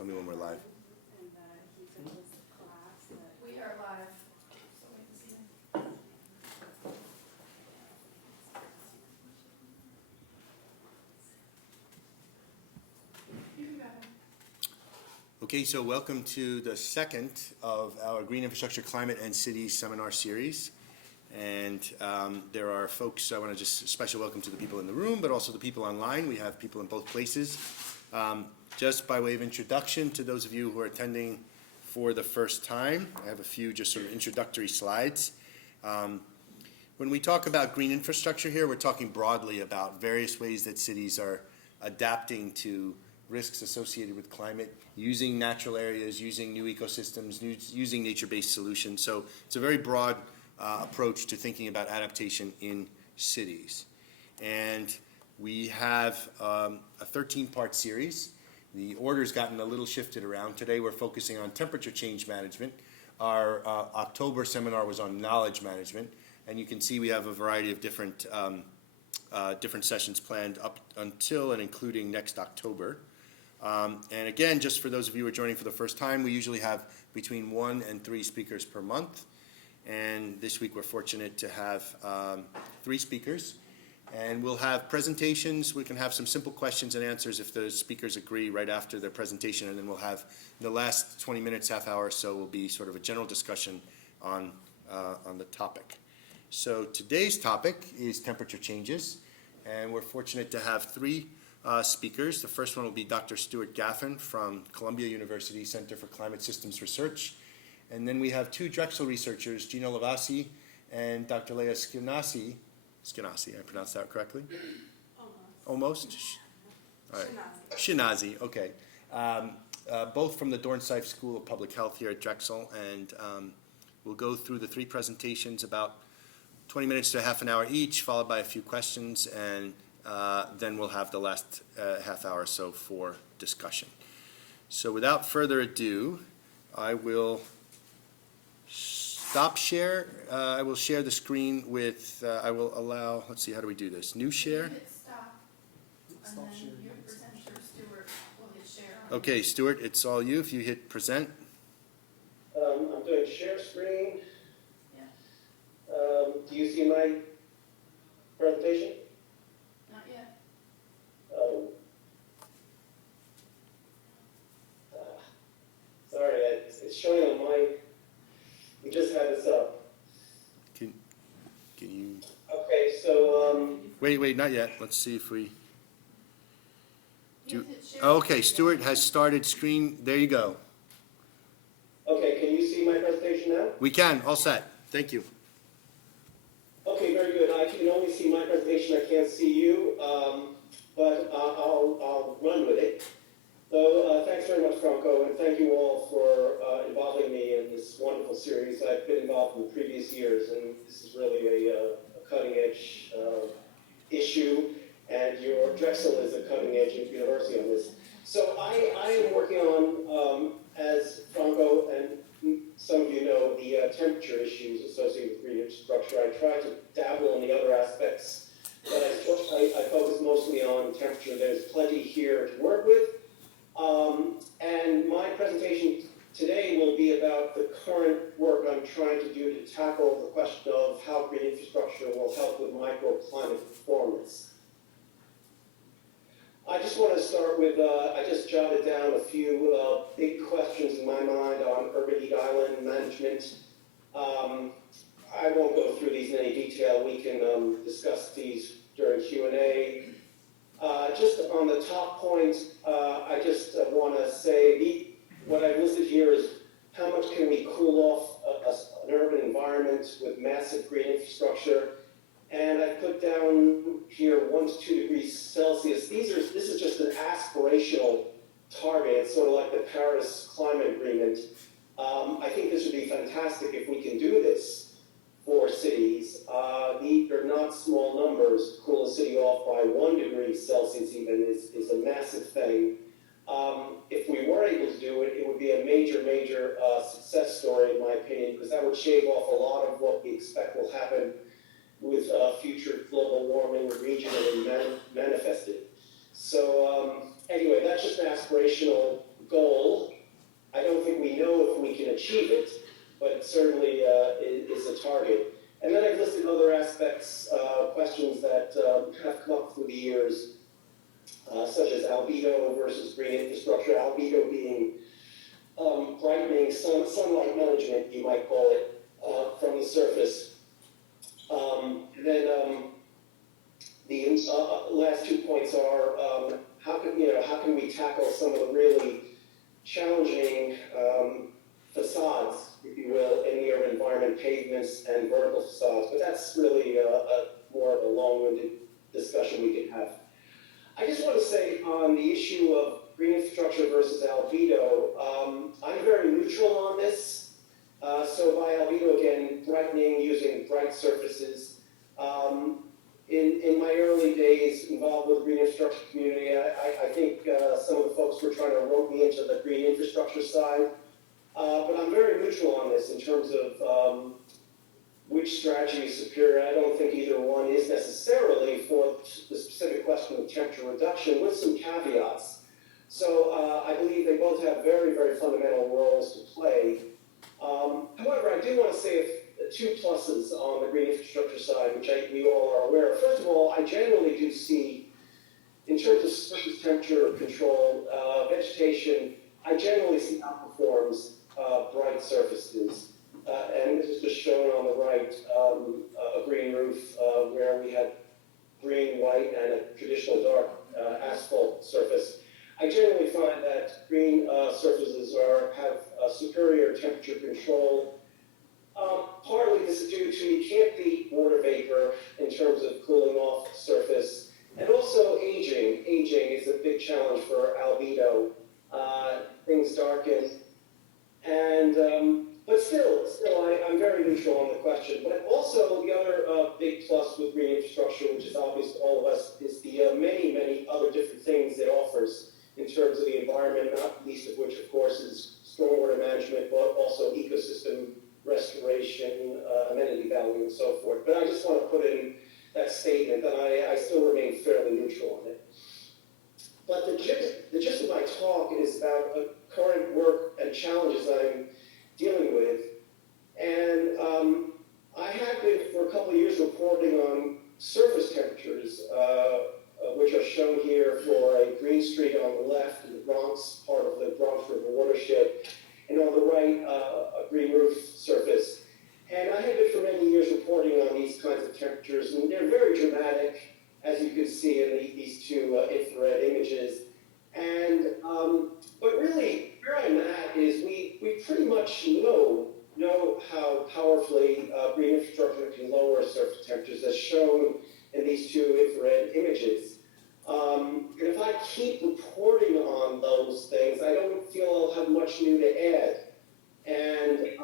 Tell me when we're live. We are live. So wait to see. You can go ahead. Okay, so welcome to the second of our Green Infrastructure, Climate, and Cities seminar series. And there are folks, I want to just special welcome to the people in the room, but also the people online. We have people in both places. Just by way of introduction to those of you who are attending for the first time, I have a few just sort of introductory slides. When we talk about green infrastructure here, we're talking broadly about various ways that cities are adapting to risks associated with climate, using natural areas, using new ecosystems, using nature-based solutions. So it's a very broad approach to thinking about adaptation in cities. And we have a 13-part series. The order's gotten a little shifted around. Today we're focusing on temperature change management. Our October seminar was on knowledge management. And you can see we have a variety of different sessions planned up until and including next October. And again, just for those of you who are joining for the first time, we usually have between 1 and 3 speakers per month. And this week we're fortunate to have 3 speakers. And we'll have presentations. We can have some simple questions and answers if the speakers agree right after their presentation. And then we'll have, in the last 20 minutes, half hour or so, will be sort of a general discussion on the topic. So today's topic is temperature changes. And we're fortunate to have 3 speakers. The first one will be Dr. Stuart Gaffin from Columbia University Center for Climate Systems Research. And then we have 2 Drexel researchers, Gino Lavasi and Dr. Leah Skenazy. Skenazy, I pronounced that correctly? Almost? All right. Skenazy, okay. Both from the Dornsife School of Public Health here at Drexel. And we'll go through the 3 presentations, about 20 minutes to a half an hour each, followed by a few questions. And then we'll have the last half hour or so for discussion. So without further ado, I will stop share. I will share the screen with, I will allow, let's see, how do we do this? New share? Hit stop, and then your presenter, Stuart, will hit share. Okay, Stuart, it's all you. If you hit present. I'm doing share screen. Yeah. Do you see my presentation? Not yet. Oh. Sorry, it's showing on my. We just had this up. Can you? Okay, so Wait, not yet. Let's see if we. You hit share. Oh, okay, Stuart has started screen. There you go. okay, can you see my presentation now? We can. All set. Thank you. Okay, very good. I can only see my presentation. I can't see you, but I'll run with it. So thanks very much, Franco, and thank you all for involving me in this wonderful series. I've been involved in previous years, and this is really a cutting-edge issue, and your Drexel is a cutting-edge university on this. So I am working on, as Franco and some of you know, the temperature issues associated with green infrastructure. I try to dabble in the other aspects, but I focus mostly on temperature. There's plenty here to work with. And my presentation today will be about the current work I'm trying to do to tackle the question of how green infrastructure will help with microclimate performance. I just want to start with, I just jotted down a few big questions in my mind on urban heat island management. I won't go through these in any detail. We can discuss these during Q&A. Just on the top point, I just want to say what I've listed here is how much can we cool off an urban environment with massive green infrastructure. And I put down here 1 to 2 degrees Celsius. This is just an aspirational target. It's sort of like the Paris Climate Agreement. I think this would be fantastic if we can do this for cities. These are not small numbers. To cool a city off by 1 degree Celsius even is a massive thing. If we were able to do it, it would be a major success story, in my opinion, because that would shave off a lot of what we expect will happen with future global warming regionally manifested. So anyway, that's just an aspirational goal. I don't think we know if we can achieve it, but it certainly is a target. And then I've listed other aspects, questions that have come up through the years, such as albedo versus green infrastructure. Albedo being brightening, sunlight management, you might call it, from the surface. And then the last 2 points are how can we tackle some of the really challenging facades, if you will, in the urban environment, pavements and vertical facades. But that's really more of a long-winded discussion we could have. I just want to say on the issue of green infrastructure versus albedo, I'm very neutral on this. So by albedo, again, brightening using bright surfaces. In my early days involved with the green infrastructure community, I think some of the folks were trying to rope me into the green infrastructure side. But I'm very neutral on this in terms of which strategy is superior. I don't think either one is necessarily for the specific question of temperature reduction, with some caveats. So I believe they both have very, very fundamental roles to play. However, I do want to say two pluses on the green infrastructure side, which we all are aware of. First of all, I generally do see, in terms of surface temperature control, vegetation, I generally see outperforms bright surfaces. And this is just shown on the right, a green roof where we had green, white, and a traditional dark asphalt surface. I generally find that green surfaces have superior temperature control. Partly this is due to you can't beat water vapor in terms of cooling off the surface, and also aging. Aging is a big challenge for albedo. Things darken, and but still, I'm very neutral on the question. But also the other big plus with green infrastructure, which is obvious to all of us, is the many, many other different things it offers in terms of the environment, not least of which, of course, is stormwater management, but also ecosystem restoration, amenity value, and so forth. But I just want to put in that statement that I still remain fairly neutral on it. But the gist of my talk is about current work and challenges I'm dealing with. And I have been, for a couple of years, reporting on surface temperatures, which are shown here for a green street on the left in the Bronx, part of the Bronx River watershed, and on the right, a green roof surface. And I have been for many years reporting on these kinds of temperatures, and they're very dramatic, as you can see in these two infrared images. And but really, where I'm at is we pretty much know how powerfully green infrastructure can lower surface temperatures, as shown in these two infrared images. And if I keep reporting on those things, I don't feel I'll have much new to add. And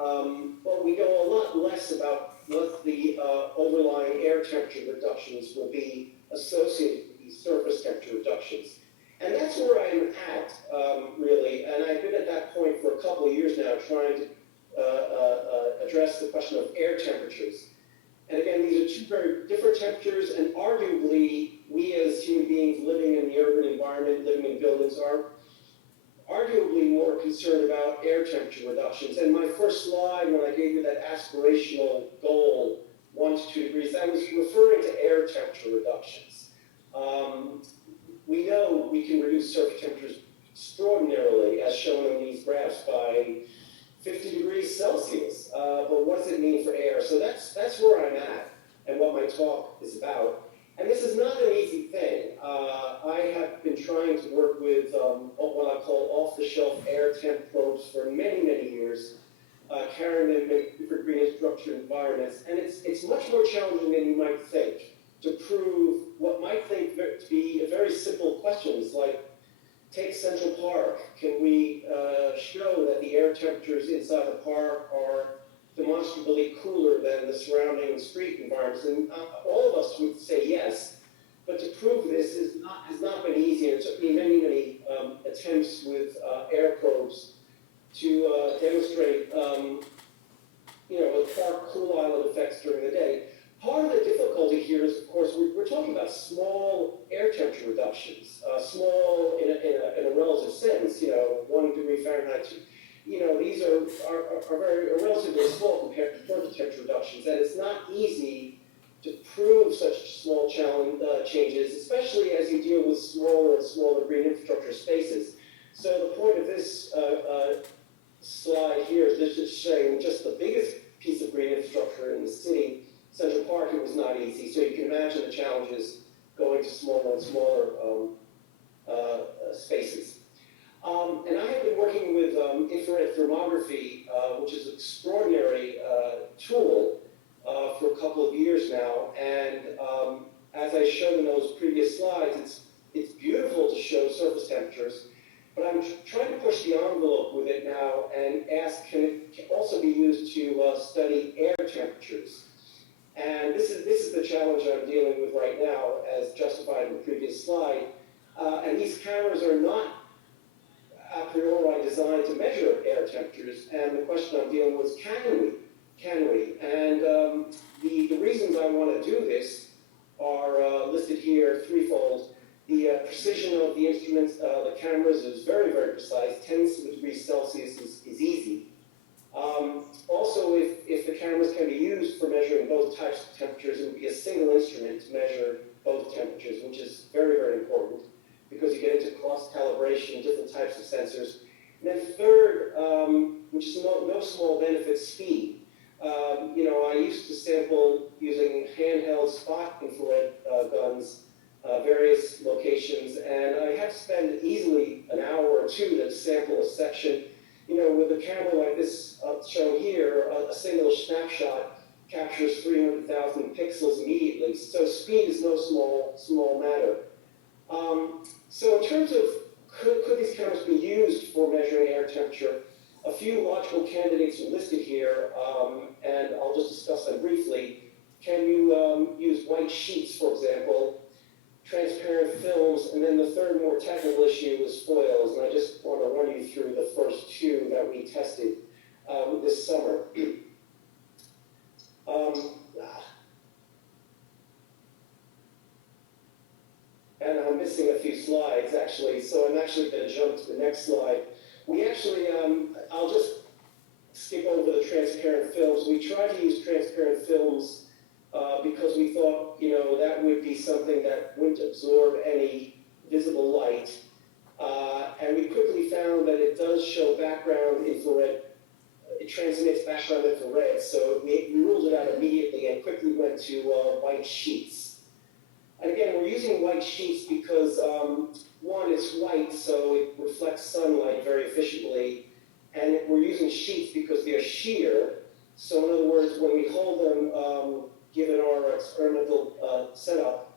but we know a lot less about what the overlying air temperature reductions will be associated with these surface temperature reductions. And that's where I'm at, really. And I've been at that point for a couple of years now, trying to address the question of air temperatures. And again, these are two very different temperatures, and arguably, we as human beings living in the urban environment, living in buildings, are arguably more concerned about air temperature reductions. And my first slide, when I gave you that aspirational goal, 1 to 2 degrees, I was referring to air temperature reductions. We know we can reduce surface temperatures extraordinarily, as shown in these graphs, by 50 degrees Celsius. But what does it mean for air? So that's where I'm at and what my talk is about. And this is not an easy thing. I have been trying to work with what I call off-the-shelf air temp probes for many, many years, carrying them in different green infrastructure environments. And it's much more challenging than you might think to prove what might think to be a very simple questions like, take Central Park. Can we show that the air temperatures inside the park are demonstrably cooler than the surrounding street environments? And all of us would say yes, but to prove this has not been easy. And it took me many, many attempts with air probes to demonstrate, the park cool island effects during the day. Part of the difficulty here is, of course, we're talking about small air temperature reductions, small in a relative sense, 1 degree Fahrenheit. These are relatively small compared to further temperature reductions, and it's not easy to prove such small changes, especially as you deal with smaller and smaller green infrastructure spaces. So the point of this slide here is just showing just the biggest piece of green infrastructure in the city, Central Park. It was not easy, so you can imagine the challenges going to smaller and smaller spaces. And I have been working with infrared thermography, which is an extraordinary tool for a couple of years now. And as I showed in those previous slides, it's beautiful to show surface temperatures, but I'm trying to push the envelope with it now and ask, can it also be used to study air temperatures? And this is the challenge I'm dealing with right now, as justified in the previous slide. And these cameras are not a priori designed to measure air temperatures. And the question I'm dealing with is, can we? Can we? And the reasons I want to do this are listed here threefold. The precision of the instruments, the cameras, is very, very precise. 10 degrees Celsius is easy. Also, if the cameras can be used for measuring both types of temperatures, it would be a single instrument to measure both temperatures, which is very, very important because you get into cross-calibration, different types of sensors. And then third, which is no small benefit, speed. I used to sample using handheld spot infrared guns, various locations, and I had to spend easily an hour or two to sample a section. With a camera like this shown here, a single snapshot captures 300,000 pixels immediately. So speed is no small matter. So in terms of could these cameras be used for measuring air temperature, a few logical candidates are listed here, and I'll just discuss them briefly. Can you use white sheets, for example, transparent films, and then the third more technical issue is foils, and I just want to run you through the first two that we tested this summer. And I'm missing a few slides, actually, so I'm actually going to jump to the next slide. We actually, I'll just skip over the transparent films. We tried to use transparent films because we thought, that would be something that wouldn't absorb any visible light. And we quickly found that it does show background infrared. It transmits background infrared, so we ruled it out immediately and quickly went to white sheets. And again, we're using white sheets because, one, it's white, so it reflects sunlight very efficiently. And we're using sheets because they're sheer. So in other words, when we hold them, given our experimental setup,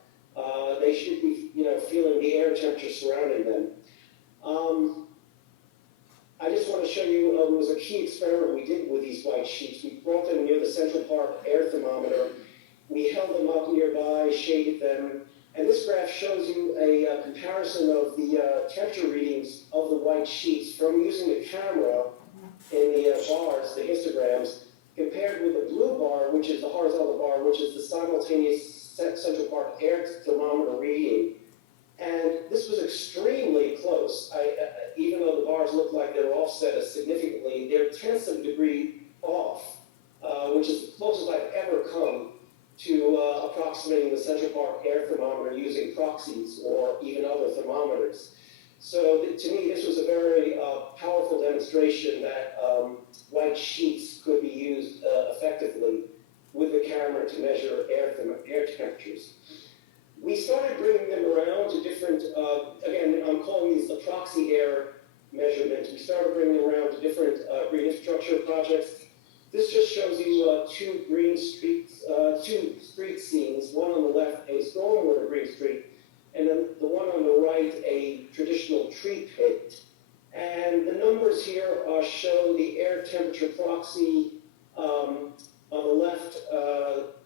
they should be, feeling the air temperature surrounding them. I just want to show you, it was a key experiment we did with these white sheets. We brought them near the Central Park air thermometer. We held them up nearby, shaded them, and this graph shows you a comparison of the temperature readings of the white sheets from using the camera in the bars, the histograms, compared with the blue bar, which is the horizontal bar, which is the simultaneous Central Park air thermometer reading. And this was extremely close. Even though the bars look like they're offset significantly, they're tenths of a degree off, which is the closest I've ever come to approximating the Central Park air thermometer using proxies or even other thermometers. So to me, this was a very powerful demonstration that white sheets could be used effectively with the camera to measure air temperatures. We started bringing them around to different, again, I'm calling these the proxy air measurements. We started bringing them around to different green infrastructure projects. This just shows you two street scenes, one on the left, a stormwater green street, and then the one on the right, a traditional tree pit. And the numbers here show the air temperature proxy on the left,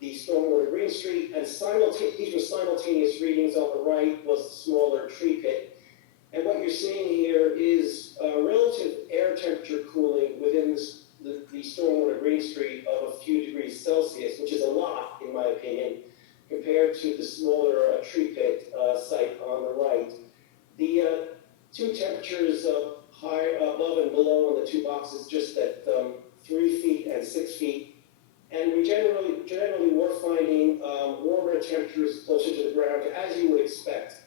the stormwater green street, and these were simultaneous readings. On the right was the smaller tree pit. And what you're seeing here is relative air temperature cooling within the stormwater green street of a few degrees degrees Celsius, which is a lot, in my opinion, compared to the smaller tree pit site on the right. The two temperatures high above and below in the two boxes, just at 3 feet and 6 feet. And we generally were finding warmer temperatures closer to the ground, as you would expect.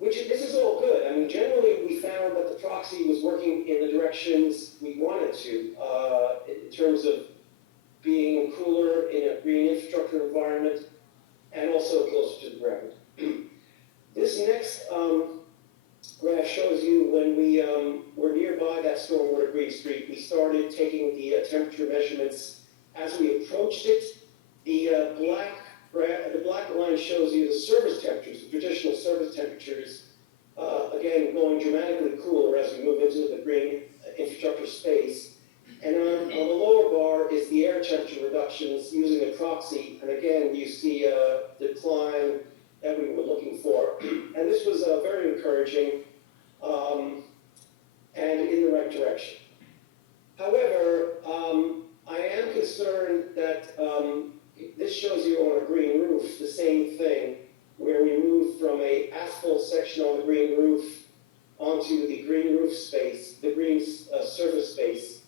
This is all good. I mean, generally we found that the proxy was working in the directions we wanted to, in terms of being cooler in a green infrastructure environment and also closer to the ground. This next graph shows you when we were nearby that stormwater green street, we started taking the temperature measurements as we approached it. The black line shows you the surface temperatures, the traditional surface temperatures, again going dramatically cooler as we move into the green infrastructure space. And on the lower bar is the air temperature reductions using a proxy, and again you see a decline that we were looking for. And this was very encouraging and in the right direction. However, I am concerned that this shows you on a green roof the same thing, where we moved from a asphalt section on the green roof onto the green roof space, the green surface space.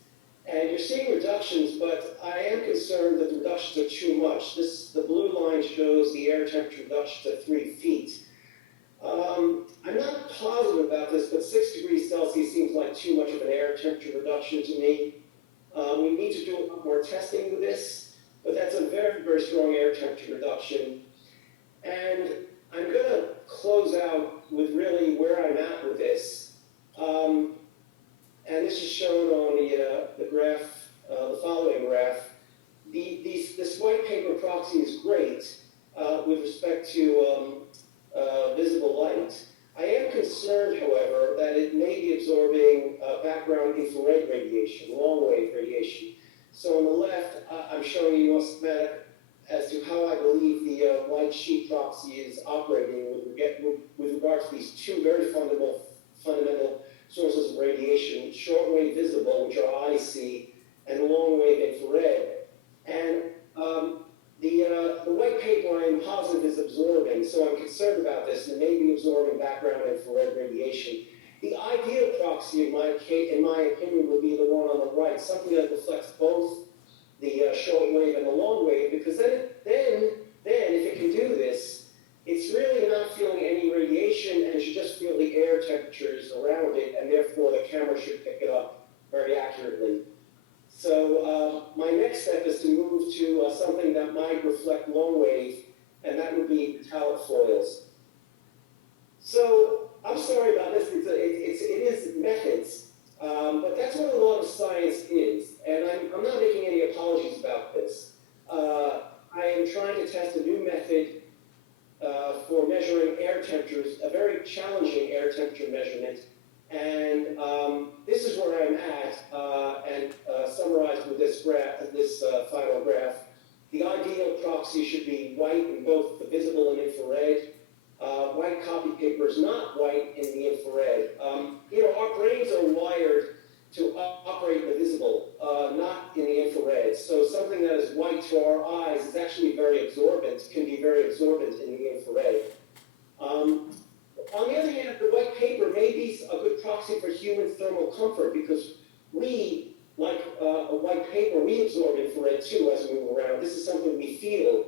And you're seeing reductions, but I am concerned that the reductions are too much. The blue line shows the air temperature reduction to 3 feet. I'm not positive about this, but 6 degrees Celsius seems like too much of an air temperature reduction to me. We need to do a lot more testing with this, but that's a very, very strong air temperature reduction. And I'm going to close out with really where I'm at with this. And this is shown on the graph, the following graph. This white paper proxy is great with respect to visible light. I am concerned, however, that it may be absorbing background infrared radiation, long-wave radiation. So on the left, I'm showing you a schematic as to how I believe the white sheet proxy is operating with regard to these two very fundamental sources of radiation, shortwave visible, which our eyes see, and long-wave infrared. And the white paper I'm positive is absorbing, so I'm concerned about this, and may be absorbing background infrared radiation. The ideal proxy, in my opinion, would be the one on the right, something that reflects both the shortwave and the long wave, because then if it can do this, it's really not feeling any radiation, and it should just feel the air temperatures around it, and therefore the camera should pick it up very accurately. So my next step is to move to something that might reflect long wave, and that would be metallic foils. So I'm sorry about this. It is methods, but that's what a lot of science is, and I'm not making any apologies about this. I am trying to test a new method for measuring air temperatures, a very challenging air temperature measurement, and this is where I'm at, and summarized with this graph, this final graph. The ideal proxy should be white in both the visible and infrared. White copy paper is not white in the infrared. Our brains are wired to operate in the visible, not in the infrared. So something that is white to our eyes is actually very absorbent, can be very absorbent in the infrared. On the other hand, the white paper may be a good proxy for human thermal comfort, because we, like a white paper, we absorb infrared too as we move around. This is something we feel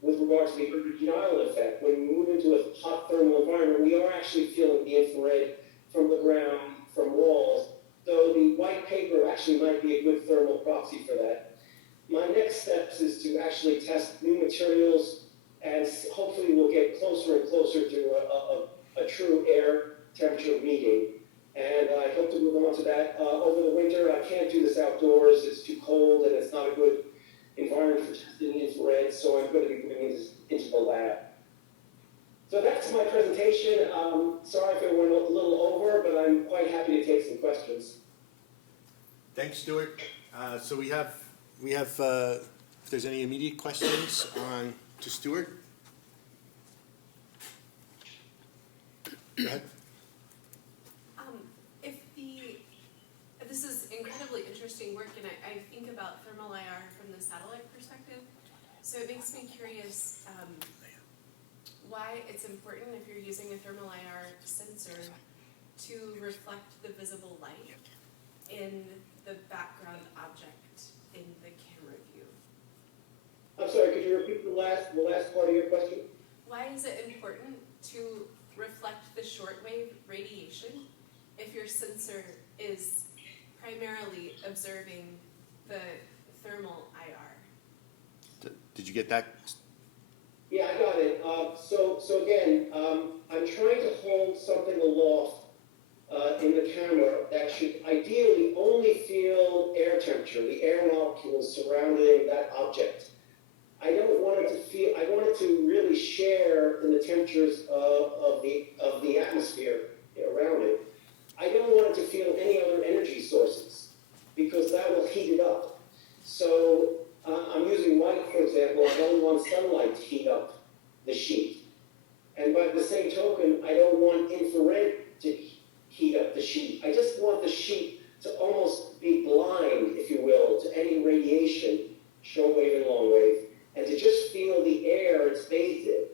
with regard to the Morbidity and Heat effect. When we move into a hot thermal environment, we are actually feeling the infrared from the ground, from walls. So the white paper actually might be a good thermal proxy for that. My next steps is to actually test new materials, and hopefully we'll get closer and closer to a true air temperature reading. And I hope to move on to that over the winter. I can't do this outdoors. It's too cold, and it's not a good environment for testing infrared, so I'm going to be bringing this into the lab. So that's my presentation. Sorry if it went a little over, but I'm quite happy to take some questions. Thanks, Stuart. So we have if there's any immediate questions to Stuart. Go ahead. This is incredibly interesting work, and I think about thermal IR from the So it makes me curious why it's important if you're using a thermal IR sensor to reflect the visible light in the background object in the camera view. I'm sorry, could you repeat the last part of your question? Why is it important to reflect the shortwave radiation if your sensor is primarily observing the thermal IR? Did you get that? Yeah, I got it. So again, I'm trying to hold something aloft in the camera that should ideally only feel air temperature, the air molecules surrounding that object. I don't want it to feel, I want it to really share in the temperatures of the atmosphere around it. I don't want it to feel any other energy sources because that will heat it up. So I'm using white, for example. I don't want sunlight to heat up the sheet. And by the same token, I don't want infrared to heat up the sheet. I just want the sheet to almost be blind, if you will, to any radiation, short wave and long wave, and to just feel the air it's bathed in.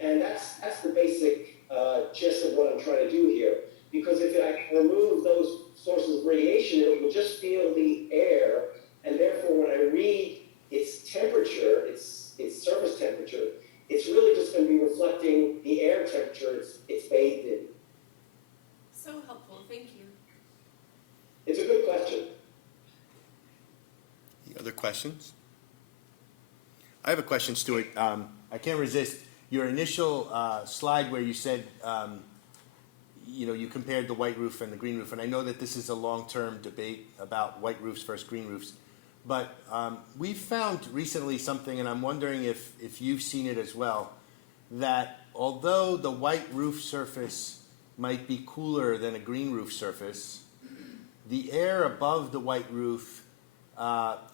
And that's the basic gist of what I'm trying to do here. Because if I can remove those sources of radiation, it will just feel the air, and therefore when I read its temperature, its surface temperature, it's really just going to be reflecting the air temperature it's bathed in. So helpful, thank you. It's a good question. Any other questions? I have a question, Stuart. I can't resist your initial slide where you said, you compared the white roof and the green roof, and I know that this is a long-term debate about white roofs versus green roofs, but we've found recently something, and I'm wondering if you've seen it as well, that although the white roof surface might be cooler than a green roof surface, the air above the white roof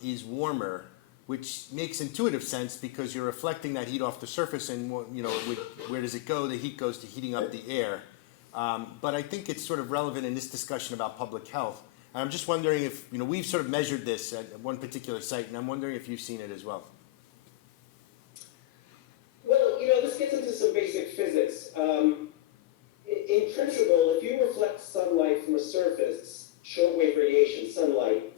is warmer, which makes intuitive sense because you're reflecting that heat off the surface, and where does it go? The heat goes to heating up the air. But I think it's sort of relevant in this discussion about public health. And I'm just wondering if, we've sort of measured this at one particular site, and I'm wondering if you've seen it as well. Well, this gets into some basic physics. In principle, if you reflect sunlight from a surface, shortwave radiation, sunlight,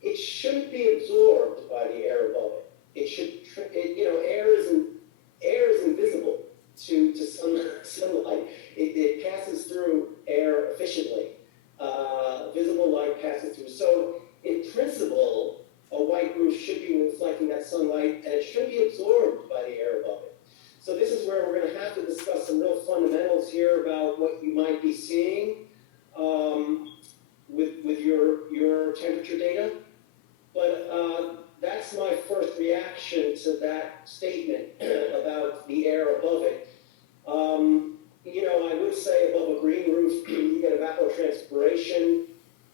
it shouldn't be absorbed by the air above it. It should, air is invisible to sunlight. It passes through air efficiently. Visible light passes through. So, in principle, a white roof should be reflecting that sunlight, and it should be absorbed by the air above it. So this is where we're going to have to discuss some real fundamentals here about what you might be seeing with your temperature data. But that's my first reaction to that statement about the air above it. I would say above a green roof, you get evapotranspiration,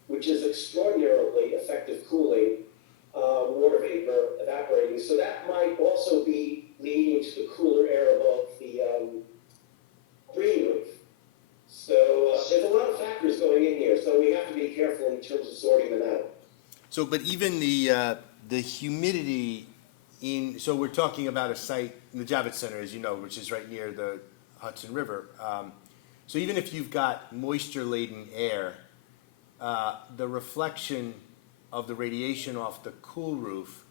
which is extraordinarily effective cooling, water vapor evaporating. So that might also be leading to the cooler air above the green roof. So there's a lot of factors going in here, so we have to be careful in terms of sorting them out. So, but even the humidity so we're talking about a site in the Javits Center, as you know, which is right near the Hudson River. So even if you've got moisture-laden air, the reflection of the radiation off the cool roof,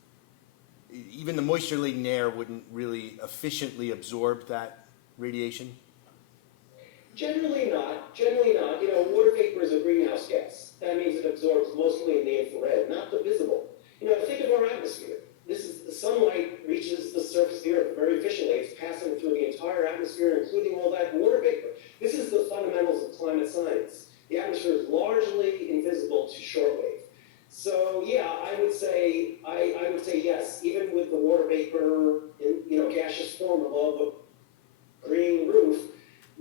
even the moisture-laden air wouldn't really efficiently absorb that radiation? Generally not. Water vapor is a greenhouse gas. That means it absorbs mostly in the infrared, not the visible. Think of our atmosphere. The sunlight reaches the surface of the earth very efficiently. It's passing through the entire atmosphere, including all that water vapor. This is the fundamentals of climate science. The atmosphere is largely invisible to shortwave. So yeah, I would say yes. Even with the water vapor in gaseous form above a green roof,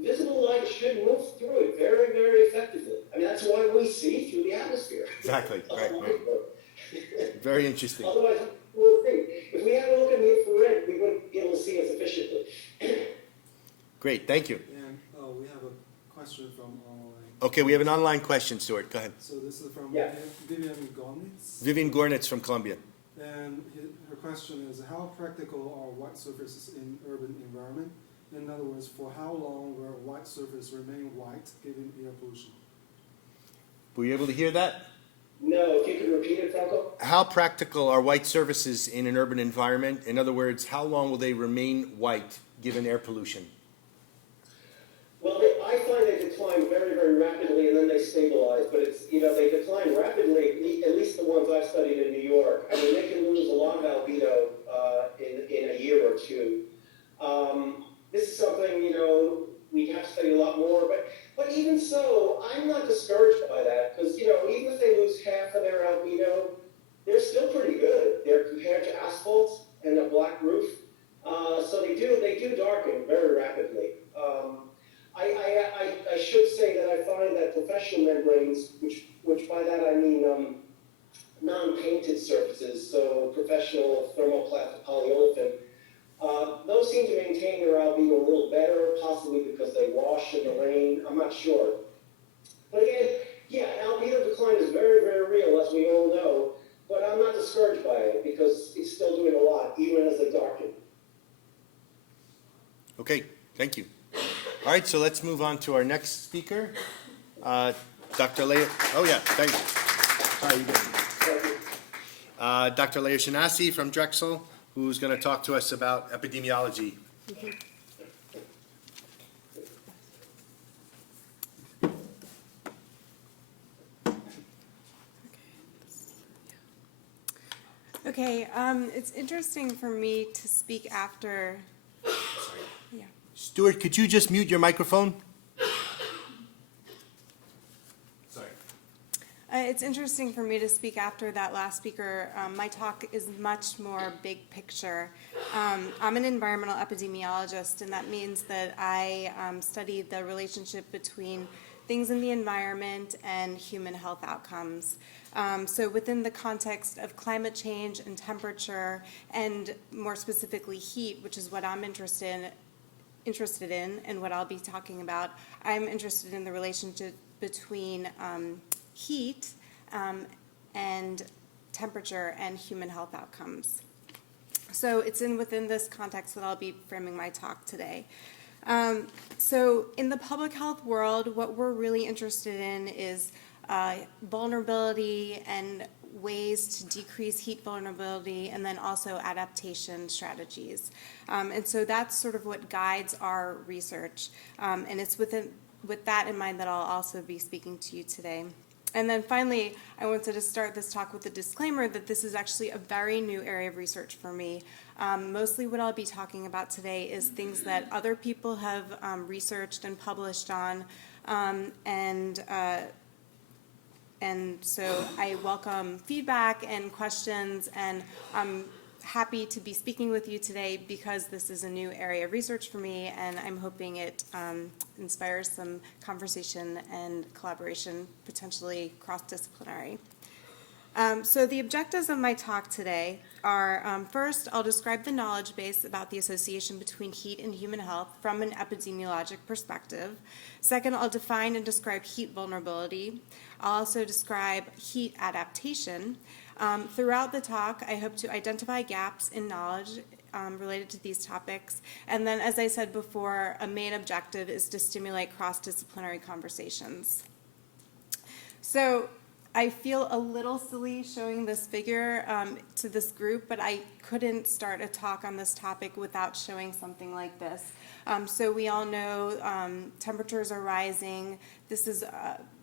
visible light should move through it very, very effectively. I mean, that's why we see through the atmosphere. Exactly. Right. Very interesting. Otherwise, we'll think. If we had to look in the infrared, we wouldn't be able to see as efficiently. Great. Thank you. And we have a question from online. Okay, we have an online question, Stuart. Go ahead. So this is from Yeah. Vivian Gornitz. Vivian Gornitz from Columbia. And her question is, how practical are white surfaces in urban environment? In other words, for how long will white surface remain white given air pollution? Were you able to hear that? No, if you could repeat it, Franco? How practical are white surfaces in an urban environment? In other words, how long will they remain white given air pollution? Well, I find they decline very, very rapidly, and then they stabilize. But it's, they decline rapidly. At least the ones I've studied in New York. I mean, they can lose a lot of albedo in a year or two. This is something we have to study a lot more. But even so, I'm not discouraged by that because even if they lose half of their albedo, they're still pretty good. They're compared to asphalt and a black roof. So they do darken very rapidly. I should say that I find that professional membranes, which by that I mean non-painted surfaces, so professional thermoplastic polyolefin, those seem to maintain their albedo a little better, possibly because they wash in the rain. I'm not sure. But again, yeah, albedo decline is very, very real, as we all know. But I'm not discouraged by it because it's still doing a lot, even as they darken. Okay, thank you. All right, so let's move on to our next speaker, Dr. Leah. Oh yeah, thank you. How are you doing? Dr. Leah Shanassi from Drexel, who's going to talk to us about epidemiology. Okay, it's interesting for me to speak after. Yeah. Stuart, could you just mute your microphone? Sorry. It's interesting for me to speak after that last speaker. My talk is much more big picture. I'm an environmental epidemiologist, and that means that I study the relationship between things in the environment and human health outcomes. So within the context of climate change and temperature, and more specifically heat, which is what I'm interested in and what I'll be talking about, I'm interested in the relationship between heat and temperature and human health outcomes. So it's within this context that I'll be framing my talk today. So in the public health world, what we're really interested in is vulnerability and ways to decrease heat vulnerability, and then also adaptation strategies. And so that's sort of what guides our research. And it's with that in mind that I'll also be speaking to you today. And then finally, I wanted to start this talk with a disclaimer that this is actually a very new area of research for me. Mostly what I'll be talking about today is things that other people have researched and published on, and so I welcome feedback and questions, and I'm happy to be speaking with you today because this is a new area of research for me, and I'm hoping it inspires some conversation and collaboration, potentially cross-disciplinary. So the objectives of my talk today are, first, I'll describe the knowledge base about the association between heat and human health from an epidemiologic perspective. Second, I'll define and describe heat vulnerability. I'll also describe heat adaptation. Throughout the talk, I hope to identify gaps in knowledge related to these topics. And then, as I said before, a main objective is to stimulate cross-disciplinary conversations. So I feel a little silly showing this figure to this group, but I couldn't start a talk on this topic without showing something like this. So we all know temperatures are rising. This is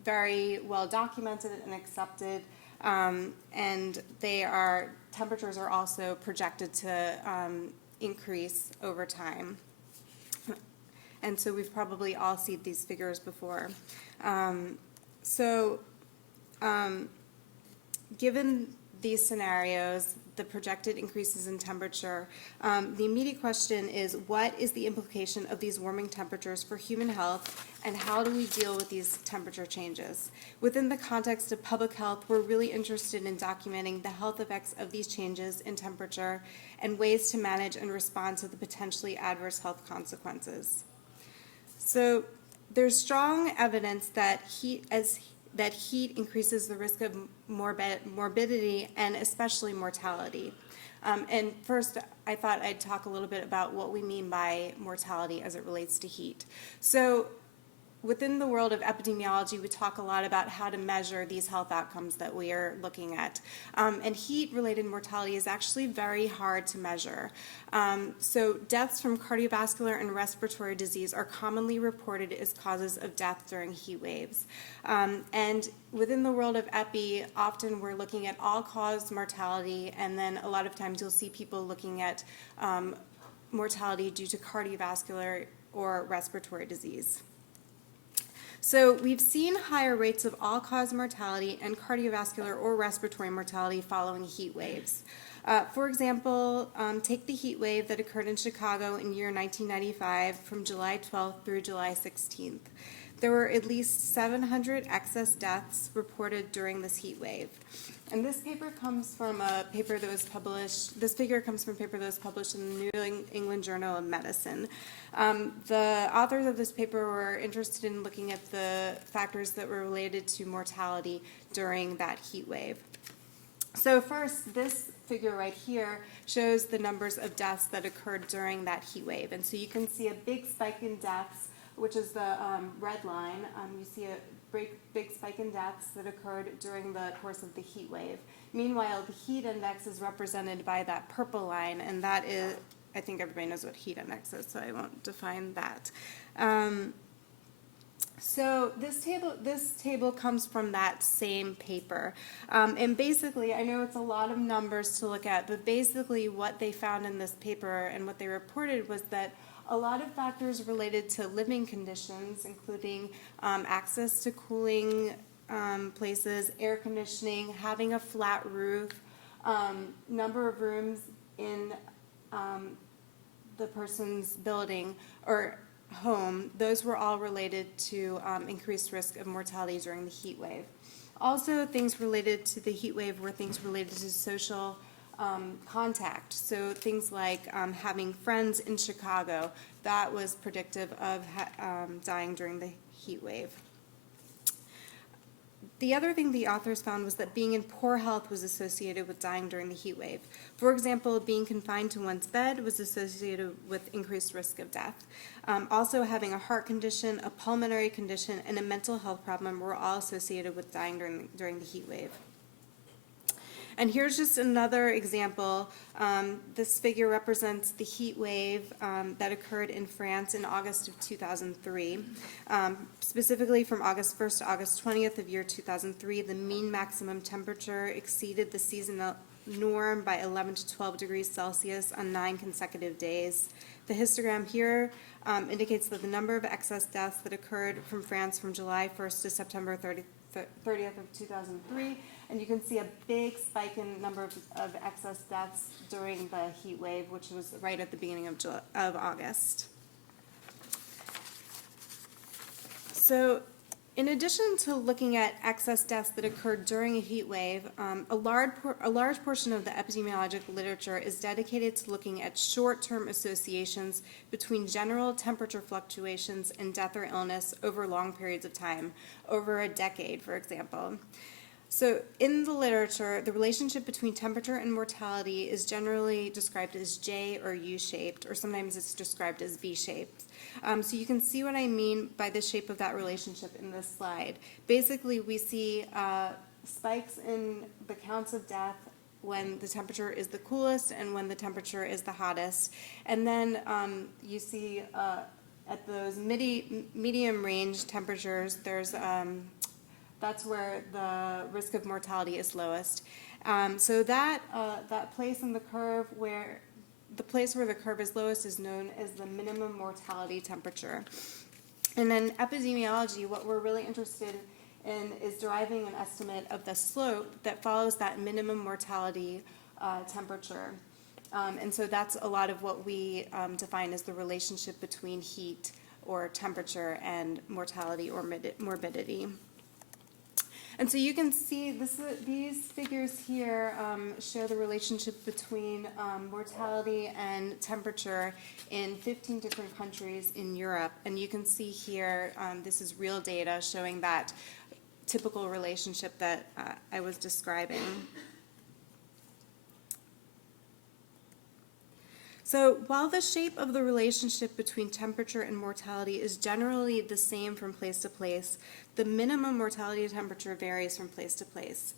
very well documented and accepted, and temperatures are also projected to increase over time. And so we've probably all seen these figures before. Given these scenarios, the projected increases in temperature, the immediate question is, what is the implication of these warming temperatures for human health, and how do we deal with these temperature changes? Within the context of public health, we're really interested in documenting the health effects of these changes in temperature and ways to manage and respond to the potentially adverse health consequences. So there's strong evidence that heat increases the risk of morbidity and especially mortality. And first, I thought I'd talk a little bit about what we mean by mortality as it relates to heat. So within the world of epidemiology, we talk a lot about how to measure these health outcomes that we are looking at. And heat-related mortality is actually very hard to measure. So deaths from cardiovascular and respiratory disease are commonly reported as causes of death during heat waves. And within the world of epi, often we're looking at all-cause mortality, and then a lot of times you'll see people looking at mortality due to cardiovascular or respiratory disease. So we've seen higher rates of all-cause mortality and cardiovascular or respiratory mortality following heat waves. For example, take the heat wave that occurred in Chicago in year 1995 from July 12th through July 16th. There were at least 700 excess deaths reported during this heat wave. And this paper comes from a paper that was published, this figure comes from a paper that was published in the New England Journal of Medicine. The authors of this paper were interested in looking at the factors that were related to mortality during that heat wave. So first, this figure right here shows the numbers of deaths that occurred during that heat wave. And so you can see a big spike in deaths, which is the red line. You see a big spike in deaths that occurred during the course of the heat wave. Meanwhile, the heat index is represented by that purple line, and that is, I think everybody knows what heat index is, so I won't define that. So this table comes from that same paper. And basically, I know it's a lot of numbers to look at, but basically what they found in this paper and what they reported was that a lot of factors related to living conditions, including access to cooling places, air conditioning, having a flat roof, number of rooms in the person's building or home, those were all related to increased risk of mortality during the heat wave. Also, things related to the heat wave were things related to social contact. So things like having friends in Chicago, that was predictive of dying during the heat wave. The other thing the authors found was that being in poor health was associated with dying during the heat wave. For example, being confined to one's bed was associated with increased risk of death. Also, having a heart condition, a pulmonary condition, and a mental health problem were all associated with dying during the heat wave. And here's just another example. This figure represents the heat wave that occurred in France in August of 2003. Specifically from August 1st to August 20th of year 2003, the mean maximum temperature exceeded the seasonal norm by 11 to 12 degrees Celsius on 9 consecutive days. The histogram here indicates that the number of excess deaths that occurred from France from July 1st to September 30th of 2003, and you can see a big spike in number of excess deaths during the heat wave, which was right at the beginning of August. So in addition to looking at excess deaths that occurred during a heat wave, a large portion of the epidemiologic literature is dedicated to looking at short-term associations between general temperature fluctuations and death or illness over long periods of time, over a decade, for example. So in the literature, the relationship between temperature and mortality is generally described as J or U-shaped, or sometimes it's described as V-shaped. So you can see what I mean by the shape of that relationship in this slide. Basically, we see spikes in the counts of death when the temperature is the coolest and when the temperature is the hottest. And then you see at those medium range temperatures, there's that's where the risk of mortality is lowest. So that place in the curve where the curve is lowest is known as the minimum mortality temperature. And in epidemiology, what we're really interested in is deriving an estimate of the slope that follows that minimum mortality temperature. And so that's a lot of what we define as the relationship between heat or temperature and mortality or morbidity. And so you can see these figures here show the relationship between mortality and temperature in 15 different countries in Europe. And you can see here, this is real data showing that typical relationship that I was describing. So while the shape of the relationship between temperature and mortality is generally the same from place to place, the minimum mortality temperature varies from place to place.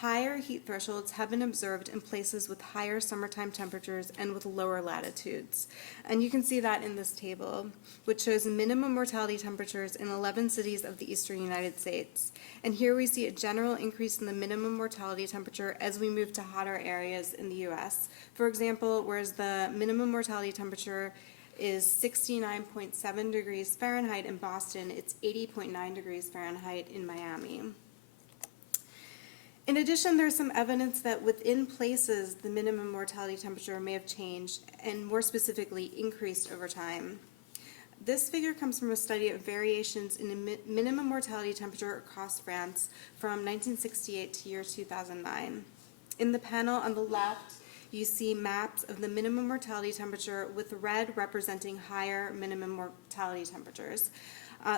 Higher heat thresholds have been observed in places with higher summertime temperatures and with lower latitudes. And you can see that in this table, which shows minimum mortality temperatures in 11 cities of the eastern United States. And here we see a general increase in the minimum mortality temperature as we move to hotter areas in the U.S. For example, whereas the minimum mortality temperature is 69.7 degrees Fahrenheit in Boston, it's 80.9 degrees Fahrenheit in Miami. In addition, there's some evidence that within places, the minimum mortality temperature may have changed, and more specifically, increased over time. This figure comes from a study of variations in the minimum mortality temperature across France from 1968 to year 2009. In the panel on the left, you see maps of the minimum mortality temperature with red representing higher minimum mortality temperatures.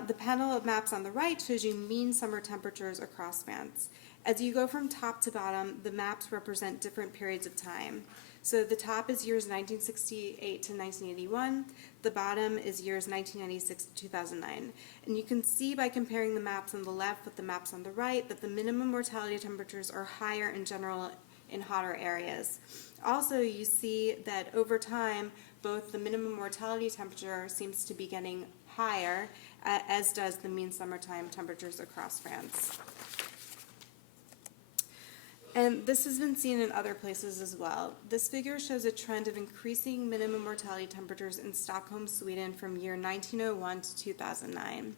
The panel of maps on the right shows you mean summer temperatures across France. As you go from top to bottom, the maps represent different periods of time. So the top is years 1968 to 1981. The bottom is years 1996 to 2009. And you can see by comparing the maps on the left with the maps on the right that the minimum mortality temperatures are higher in general in hotter areas. Also, you see that over time, both the minimum mortality temperature seems to be getting higher, as does the mean summertime temperatures across France. And this has been seen in other places as well. This figure shows a trend of increasing minimum mortality temperatures in Stockholm, Sweden from year 1901 to 2009.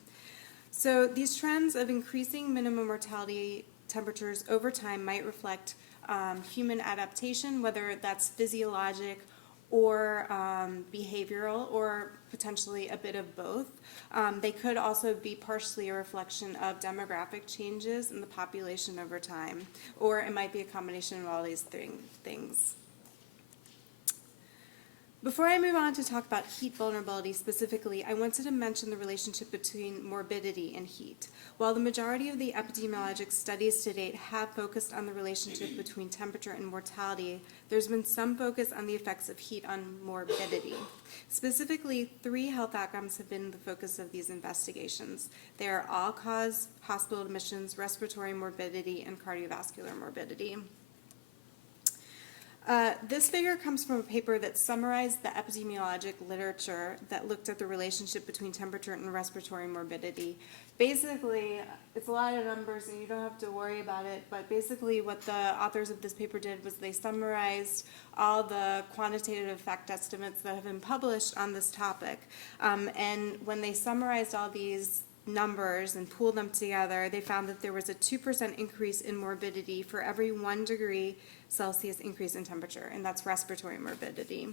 So these trends of increasing minimum mortality temperatures over time might reflect human adaptation, whether that's physiologic or behavioral, or potentially a bit of both. They could also be partially a reflection of demographic changes in the population over time, or it might be a combination of all these things. Before I move on to talk about heat vulnerability specifically, I wanted to mention the relationship between morbidity and heat. While the majority of the epidemiologic studies to date have focused on the relationship between temperature and mortality, there's been some focus on the effects of heat on morbidity. Specifically, 3 health outcomes have been the focus of these investigations. They are all-cause hospital admissions, respiratory morbidity, and cardiovascular morbidity. This figure comes from a paper that summarized the epidemiologic literature that looked at the relationship between temperature and respiratory morbidity. Basically, it's a lot of numbers and you don't have to worry about it, but basically what the authors of this paper did was they summarized all the quantitative effect estimates that have been published on this topic. And when they summarized all these numbers and pooled them together, they found that there was a 2% increase in morbidity for every 1 degree Celsius increase in temperature, and that's respiratory morbidity.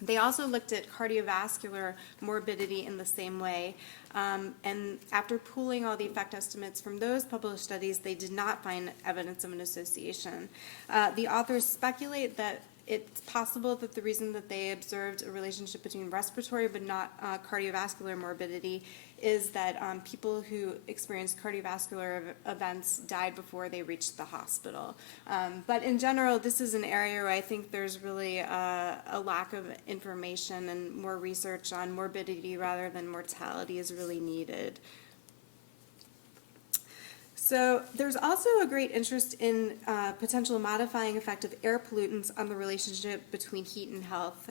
They also looked at cardiovascular morbidity in the same way, and after pooling all the effect estimates from those published studies, they did not find evidence of an association. The authors speculate that it's possible that the reason that they observed a relationship between respiratory but not cardiovascular morbidity is that people who experienced cardiovascular events died before they reached the hospital. But in general, this is an area where I think there's really a lack of information, and more research on morbidity rather than mortality is really needed. So there's also a great interest in potential modifying effect of air pollutants on the relationship between heat and health.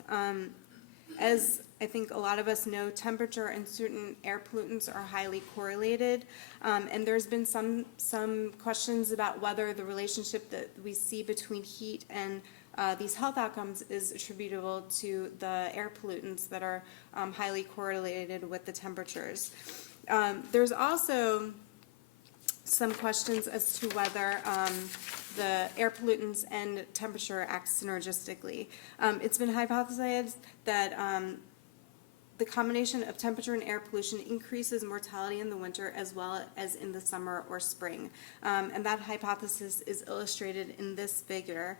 As I think a lot of us know, temperature and certain air pollutants are highly correlated, and there's been some questions about whether the relationship that we see between heat and these health outcomes is attributable to the air pollutants that are highly correlated with the temperatures. There's also some questions as to whether the air pollutants and temperature act synergistically. It's been hypothesized that the combination of temperature and air pollution increases mortality in the winter as well as in the summer or spring. And that hypothesis is illustrated in this figure.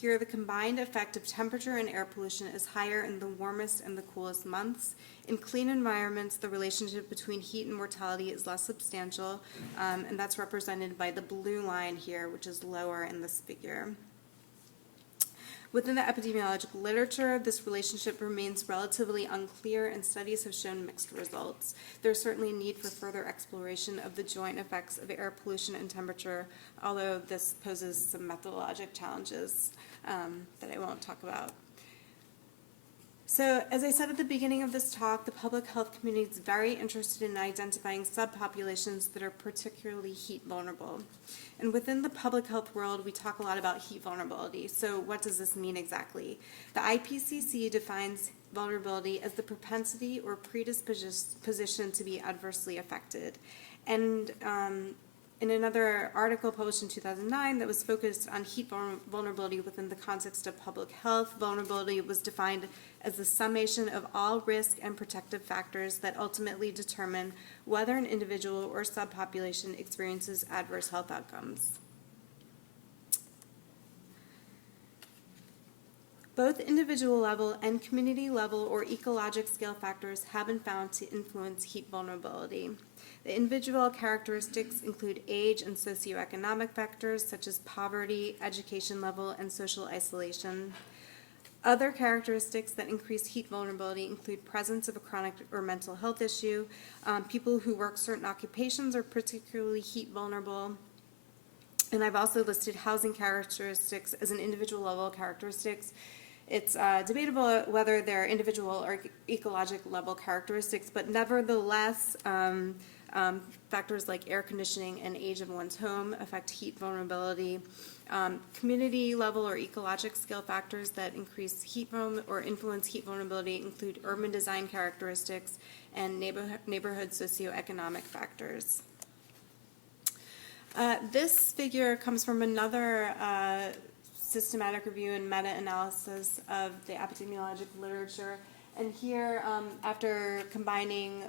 Here, the combined effect of temperature and air pollution is higher in the warmest and the coolest months. In clean environments, the relationship between heat and mortality is less substantial, and that's represented by the blue line here, which is lower in this figure. Within the epidemiological literature, this relationship remains relatively unclear, and studies have shown mixed results. There's certainly a need for further exploration of the joint effects of air pollution and temperature, although this poses some methodologic challenges that I won't talk about. So, as I said at the beginning of this talk, the public health community is very interested in identifying subpopulations that are particularly heat vulnerable. And within the public health world, we talk a lot about heat vulnerability. So what does this mean exactly? The IPCC defines vulnerability as the propensity or predisposition to be adversely affected. And in another article published in 2009 that was focused on heat vulnerability within the context of public health, vulnerability was defined as the summation of all risk and protective factors that ultimately determine whether an individual or subpopulation experiences adverse health outcomes. Both individual level and community level or ecologic scale factors have been found to influence heat vulnerability. The individual characteristics include age and socioeconomic factors such as poverty, education level, and social isolation. Other characteristics that increase heat vulnerability include presence of a chronic or mental health issue. People who work certain occupations are particularly heat vulnerable. And I've also listed housing characteristics as an individual level characteristics. It's debatable whether they're individual or ecologic level characteristics, but nevertheless, factors like air conditioning and age of one's home affect heat vulnerability. Community level or ecologic scale factors that increase heat or influence heat vulnerability include urban design characteristics and neighborhood socioeconomic factors. This figure comes from another systematic review and meta-analysis of the epidemiologic literature. And here, after combining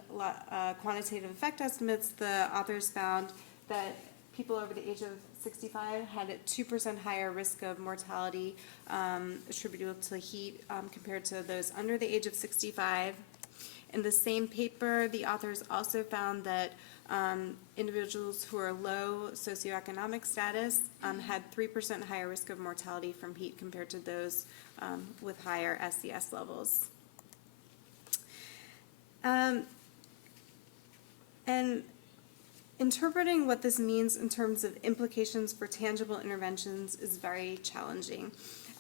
quantitative effect estimates, the authors found that people over the age of 65 had a 2% higher risk of mortality attributable to heat compared to those under the age of 65. In the same paper, the authors also found that individuals who are low socioeconomic status had 3% higher risk of mortality from heat compared to those with higher SES levels. And interpreting what this means in terms of implications for tangible interventions is very challenging.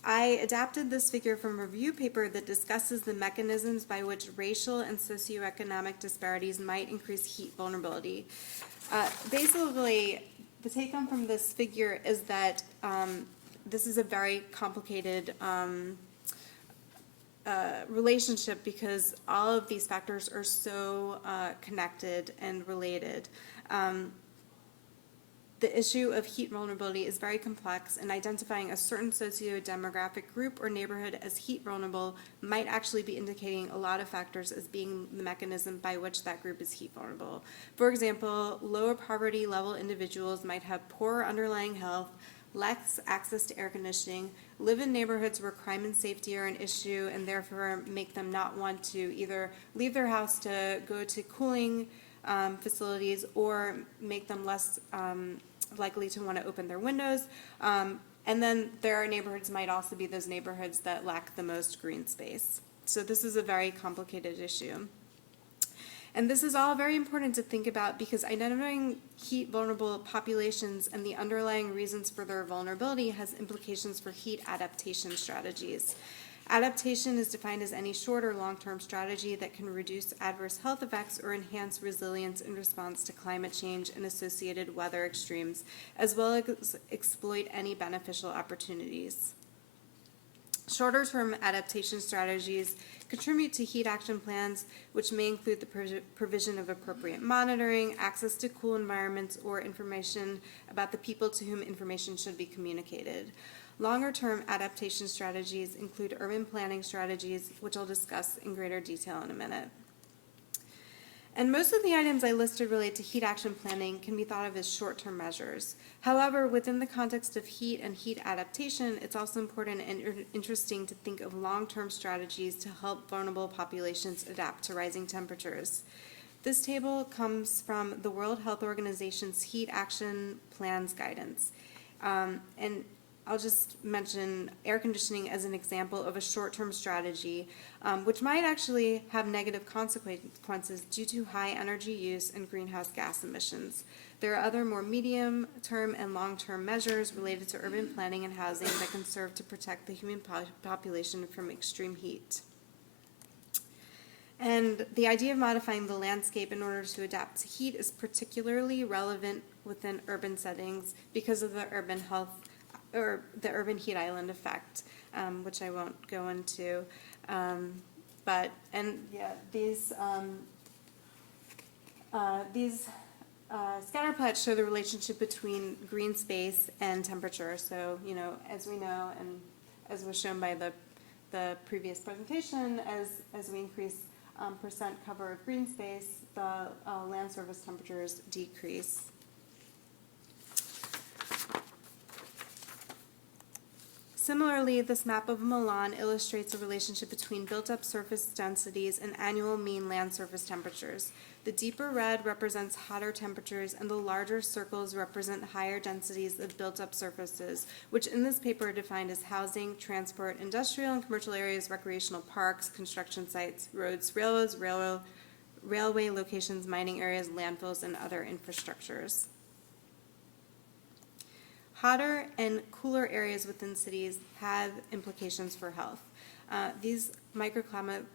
I adapted this figure from a review paper that discusses the mechanisms by which racial and socioeconomic disparities might increase heat vulnerability. Basically, the take-home from this figure is that this is a very complicated relationship because all of these factors are so connected and related. The issue of heat vulnerability is very complex, and identifying a certain socio-demographic group or neighborhood as heat vulnerable might actually be indicating a lot of factors as being the mechanism by which that group is heat vulnerable. For example, lower poverty level individuals might have poor underlying health, less access to air conditioning, live in neighborhoods where crime and safety are an issue, and therefore make them not want to either leave their house to go to cooling facilities or make them less likely to want to open their windows. And then there are neighborhoods might also be those neighborhoods that lack the most green space. So this is a very complicated issue. And this is all very important to think about because identifying heat vulnerable populations and the underlying reasons for their vulnerability has implications for heat adaptation strategies. Adaptation is defined as any short or long-term strategy that can reduce adverse health effects or enhance resilience in response to climate change and associated weather extremes, as well as exploit any beneficial opportunities. Shorter-term adaptation strategies contribute to heat action plans, which may include the provision of appropriate monitoring, access to cool environments, or information about the people to whom information should be communicated. Longer-term adaptation strategies include urban planning strategies, which I'll discuss in greater detail in a minute. And most of the items I listed relate to heat action planning can be thought of as short-term measures. However, within the context of heat and heat adaptation, it's also important and interesting to think of long-term strategies to help vulnerable populations adapt to rising temperatures. This table comes from the World Health Organization's Heat Action Plans Guidance. And I'll just mention air conditioning as an example of a short-term strategy, which might actually have negative consequences due to high energy use and greenhouse gas emissions. There are other more medium-term and long-term measures related to urban planning and housing that can serve to protect the human population from extreme heat. And the idea of modifying the landscape in order to adapt to heat is particularly relevant within urban settings because of the urban health or the urban heat island effect, which I won't go into. These scatter plots show the relationship between green space and temperature. So, as we know, and as was shown by the previous presentation, as we increase percent cover of green space, the land surface temperatures decrease. Similarly, this map of Milan illustrates a relationship between built-up surface densities and annual mean land surface temperatures. The deeper red represents hotter temperatures, and the larger circles represent higher densities of built-up surfaces, which in this paper are defined as housing, transport, industrial and commercial areas, recreational parks, construction sites, roads, railroads, railway locations, mining areas, landfills, and other infrastructures. Hotter and cooler areas within cities have implications for health. These microclimates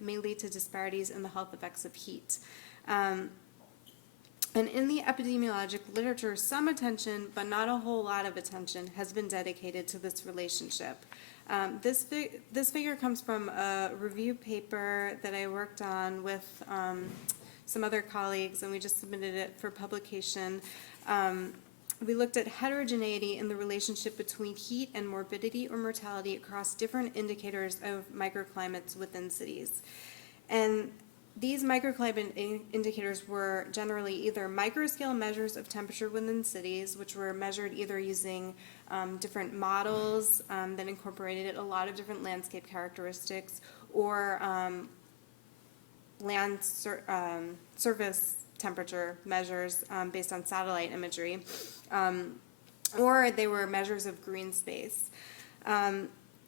may lead to disparities in the health effects of heat. And in the epidemiologic literature, some attention, but not a whole lot of attention, has been dedicated to this relationship. This figure comes from a review paper that I worked on with some other colleagues, and we just submitted it for publication. We looked at heterogeneity in the relationship between heat and morbidity or mortality across different indicators of microclimates within cities. And these microclimate indicators were generally either microscale measures of temperature within cities, which were measured either using different models that incorporated a lot of different landscape characteristics, or surface temperature measures based on satellite imagery, or they were measures of green space.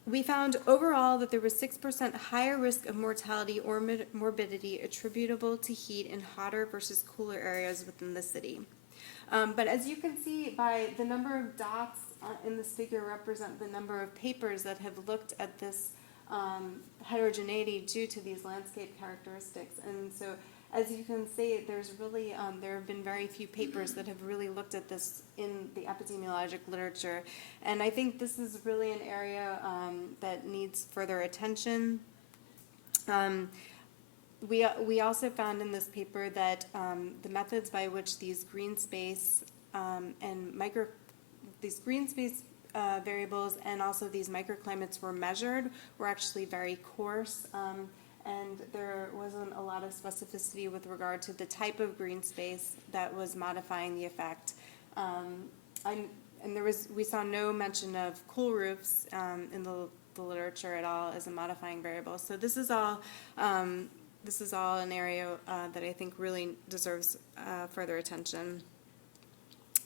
We found overall that there was 6% higher risk of mortality or morbidity attributable to heat in hotter versus cooler areas within the city. But as you can see by the number of dots in this figure represent the number of papers that have looked at this heterogeneity due to these landscape characteristics. And so as you can see, there's really, there have been very few papers that have really looked at this in the epidemiologic literature. And I think this is really an area that needs further attention. We also found in this paper that the methods by which these green space variables and also these microclimates were measured were actually very coarse. And there wasn't a lot of specificity with regard to the type of green space that was modifying the effect. We saw no mention of cool roofs in the literature at all as a modifying variable. So this is all an area that I think really deserves further attention.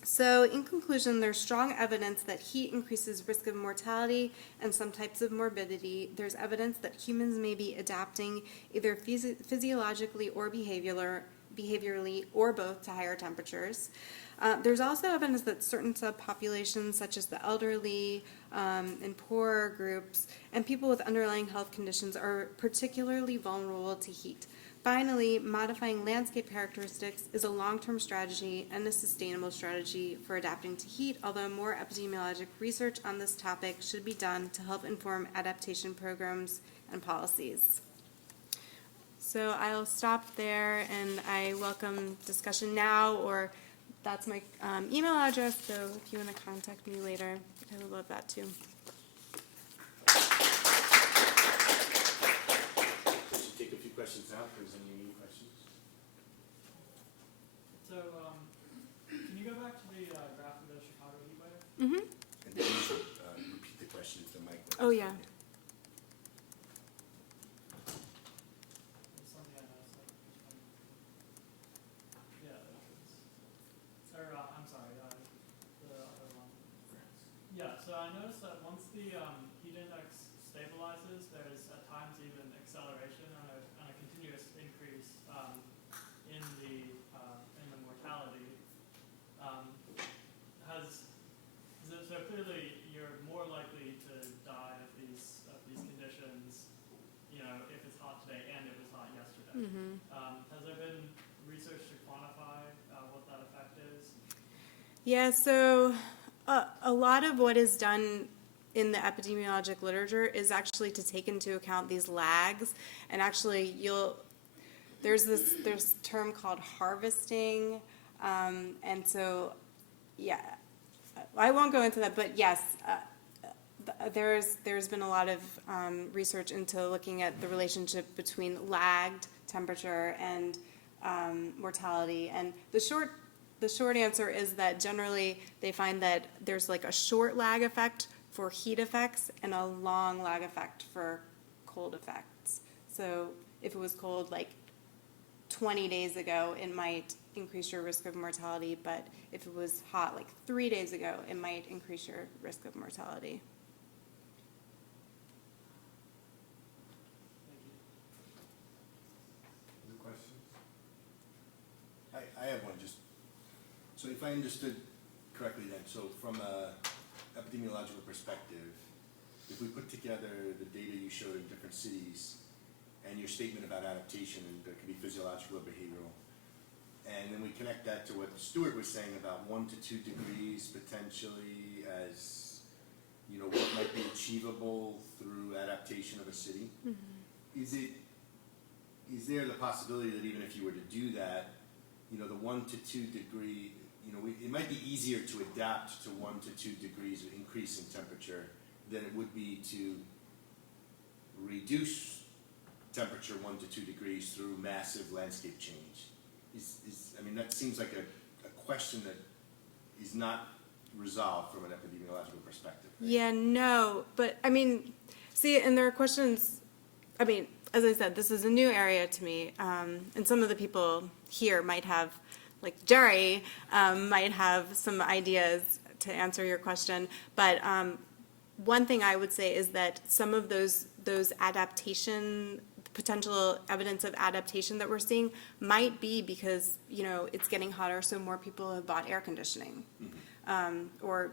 So in conclusion, there's strong evidence that heat increases risk of mortality and some types of morbidity. There's evidence that humans may be adapting either physiologically or behaviorally or both to higher temperatures. There's also evidence that certain subpopulations, such as the elderly and poor groups, and people with underlying health conditions are particularly vulnerable to heat. Finally, modifying landscape characteristics is a long-term strategy and a sustainable strategy for adapting to heat, although more epidemiologic research on this topic should be done to help inform adaptation programs and policies. So I'll stop there, and I welcome discussion now, or that's my email address, so if you want to contact me later, I would love that too. Take a few questions now, if there's any questions. So, can you go back to the graph of the Chicago heat wave? Mm-hmm. And then you should repeat the question if the mic works. Oh, yeah. It's something I noticed. I'm sorry, the other one. Yeah, so the heat index stabilizes, there's at times even acceleration and a continuous increase in the mortality. So clearly you're more likely to die of these conditions, you know, if it's hot today and it was hot yesterday. Has there been research to quantify what that effect is? Yeah, so a lot of what is done in the epidemiologic literature is actually to take into account these lags, and actually there's this term called harvesting, and so yeah, I won't go into that, but yes, there's been a lot of research into looking at the relationship between lagged temperature and mortality, and the short answer is that generally they find that there's like a short lag effect for heat effects and a long lag effect for cold effects. So if it was cold like 20 days ago, it might increase your risk of mortality, but if it was hot like 3 days ago, it might increase your risk of mortality. Other questions? I have one. Just so if I understood correctly, then, so from a epidemiological perspective, if we put together the data you showed in different cities and your statement about adaptation, and there could be physiological or behavioral, and then we connect that to what Stuart was saying about 1 to 2 degrees potentially as, you know, what might be achievable through adaptation of a city. Is there the possibility that even if you were to do that, you know, the 1 to 2 degree, you know, it might be easier to adapt to 1 to 2 degrees of increase in temperature than it would be to reduce temperature 1 to 2 degrees through massive landscape change? I mean, that seems like a question that is not resolved from an epidemiological perspective. Right? Yeah, no, but I mean, see, and there are questions, I mean, as I said, this is a new area to me, and some of the people here might have, like Jerry, might have some ideas to answer your question, but one thing I would say is that some of those adaptation, potential evidence of adaptation that we're seeing might be because, you know, it's getting hotter, so more people have bought air conditioning. Or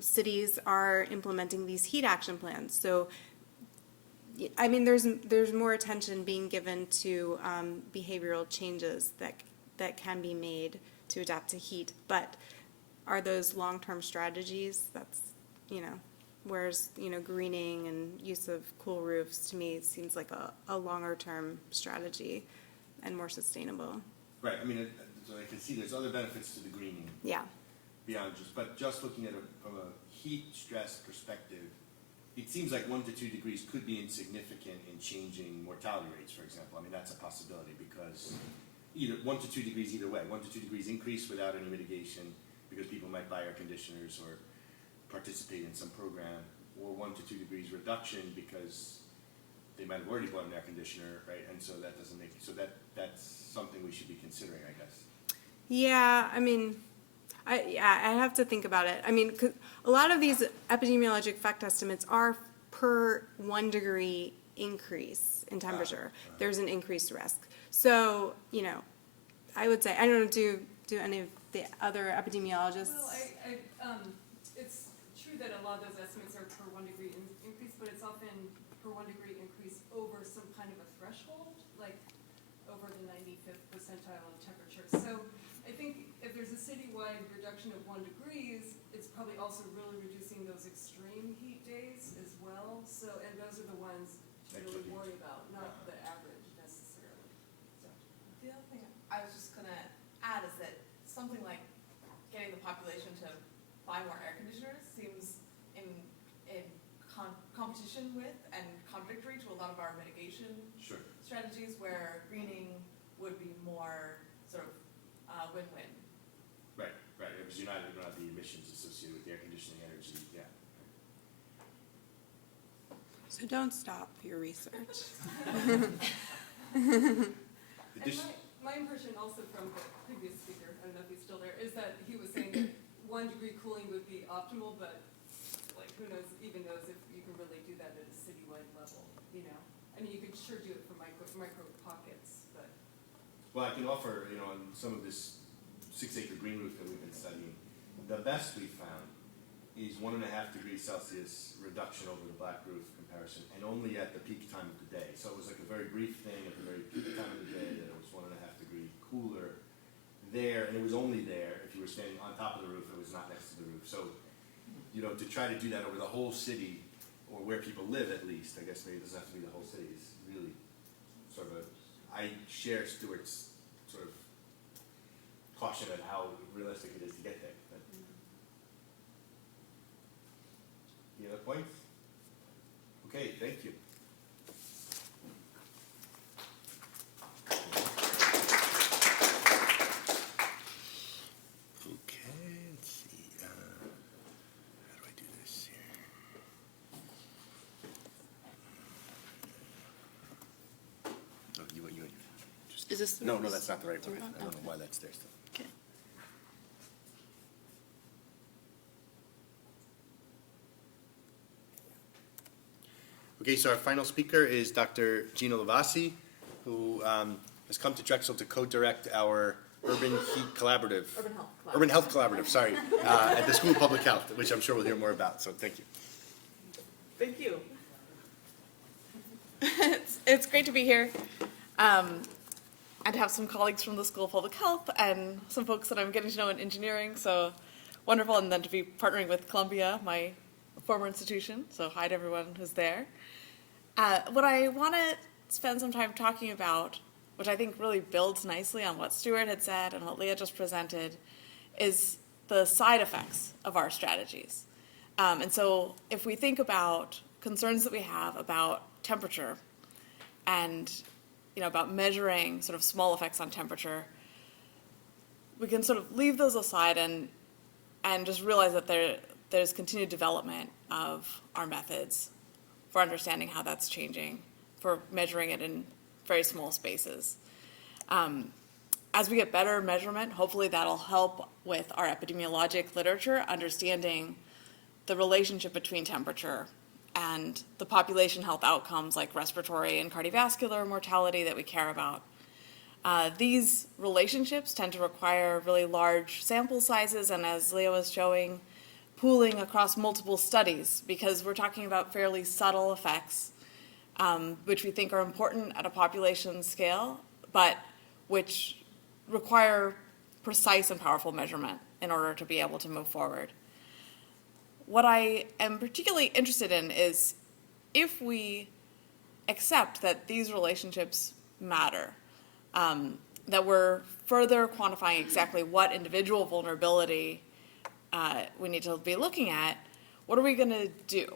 cities are implementing these heat action plans. So, I mean, there's more attention being given to behavioral changes that can be made to adapt to heat. But are those long-term strategies? That's, you know, whereas, you know, greening and use of cool roofs, to me, it seems like a longer-term strategy and more sustainable. Right. I mean, so I can see there's other benefits to the greening. Yeah. Beyond just looking at it from a heat stress perspective, it seems like 1 to 2 degrees could be insignificant in changing mortality rates, for example. I mean, that's a possibility because either 1 to 2 degrees either way. 1 to 2 degrees increase without any mitigation because people might buy air conditioners or participate in some program, or 1 to 2 degrees reduction because they might have already bought an air conditioner, right? And so that doesn't make, so that's something we should be considering, I guess. Yeah, I mean, I have to think about it. I mean, 'cause a lot of these epidemiologic effect estimates are per 1 degree increase in temperature. There's an increased risk. So, you know, I would say, I don't know, do any of the other epidemiologists? Well, it's true that a lot of those estimates are per 1 degree increase, but it's often per 1 degree increase over some kind of a threshold, like over the 95th percentile of temperature. So I think if there's a citywide reduction of 1 degrees, it's probably also really reducing those extreme heat days as well. So, and those are the ones to really worry about, not the average necessarily. So. The other thing I was just gonna add is that something like getting the population to buy more air conditioners seems in competition with and contradictory to a lot of our mitigation strategies, where greening would be more sort of win-win. Right, because you don't have the emissions associated with the air conditioning energy, yeah. So don't stop your research. My impression also from the previous speaker, I don't know if he's still there, is that he was saying that 1 degree cooling would be optimal, but like who knows if you can really do that at a citywide level, you know? I mean, you could sure do it for micro pockets, but. Well, I can offer, on some of this 6-acre green roof that we've been studying, the best we found is 1.5 degrees Celsius reduction over the black roof comparison, and only at the peak time of the day. So it was like a very brief thing at the very peak time of the day that it was 1.5 degree cooler there, and it was only there if you were standing on top of the roof. It was not next to the roof. So, to try to do that over the whole city, or where people live at least, I guess maybe it doesn't have to be the whole city, is really sort of I share Stuart's sort of caution at how realistic it is to get there. But, any other points? Okay, thank you. Okay, let's see. How do I do this here? Oh, you just, Is this the no, one? that's not the right one. Okay. I don't know why that's there still. Okay. Okay, so our final speaker is Dr. Gino Lavasi, who has come to Drexel to co-direct our Urban Heat Collaborative. Urban Health Collaborative, sorry, at the School of Public Health, which I'm sure we'll hear more about, so thank you. Thank you. It's great to be here and to have some colleagues from the School of Public Health and some folks that I'm getting to know in engineering, so wonderful, and then to be partnering with Columbia, my former institution, so hi to everyone who's there. What I want to spend some time talking about, which I think really builds nicely on what Stuart had said and what Leah just presented, is the side effects of our strategies. And so if we think about concerns that we have about temperature and about measuring sort of small effects on temperature, we can sort of leave those aside and just realize that there's continued development of our methods for understanding how that's changing, for measuring it in very small spaces. As we get better measurement, hopefully that'll help with our epidemiologic literature, understanding the relationship between temperature and the population health outcomes like respiratory and cardiovascular mortality that we care about. These relationships tend to require really large sample sizes, and as Leah was showing, pooling across multiple studies, because we're talking about fairly subtle effects, which we think are important at a population scale, but which require precise and powerful measurement in order to be able to move forward. What I am particularly interested in is if we accept that these relationships matter, that we're further quantifying exactly what individual vulnerability we need to be looking at, what are we going to do?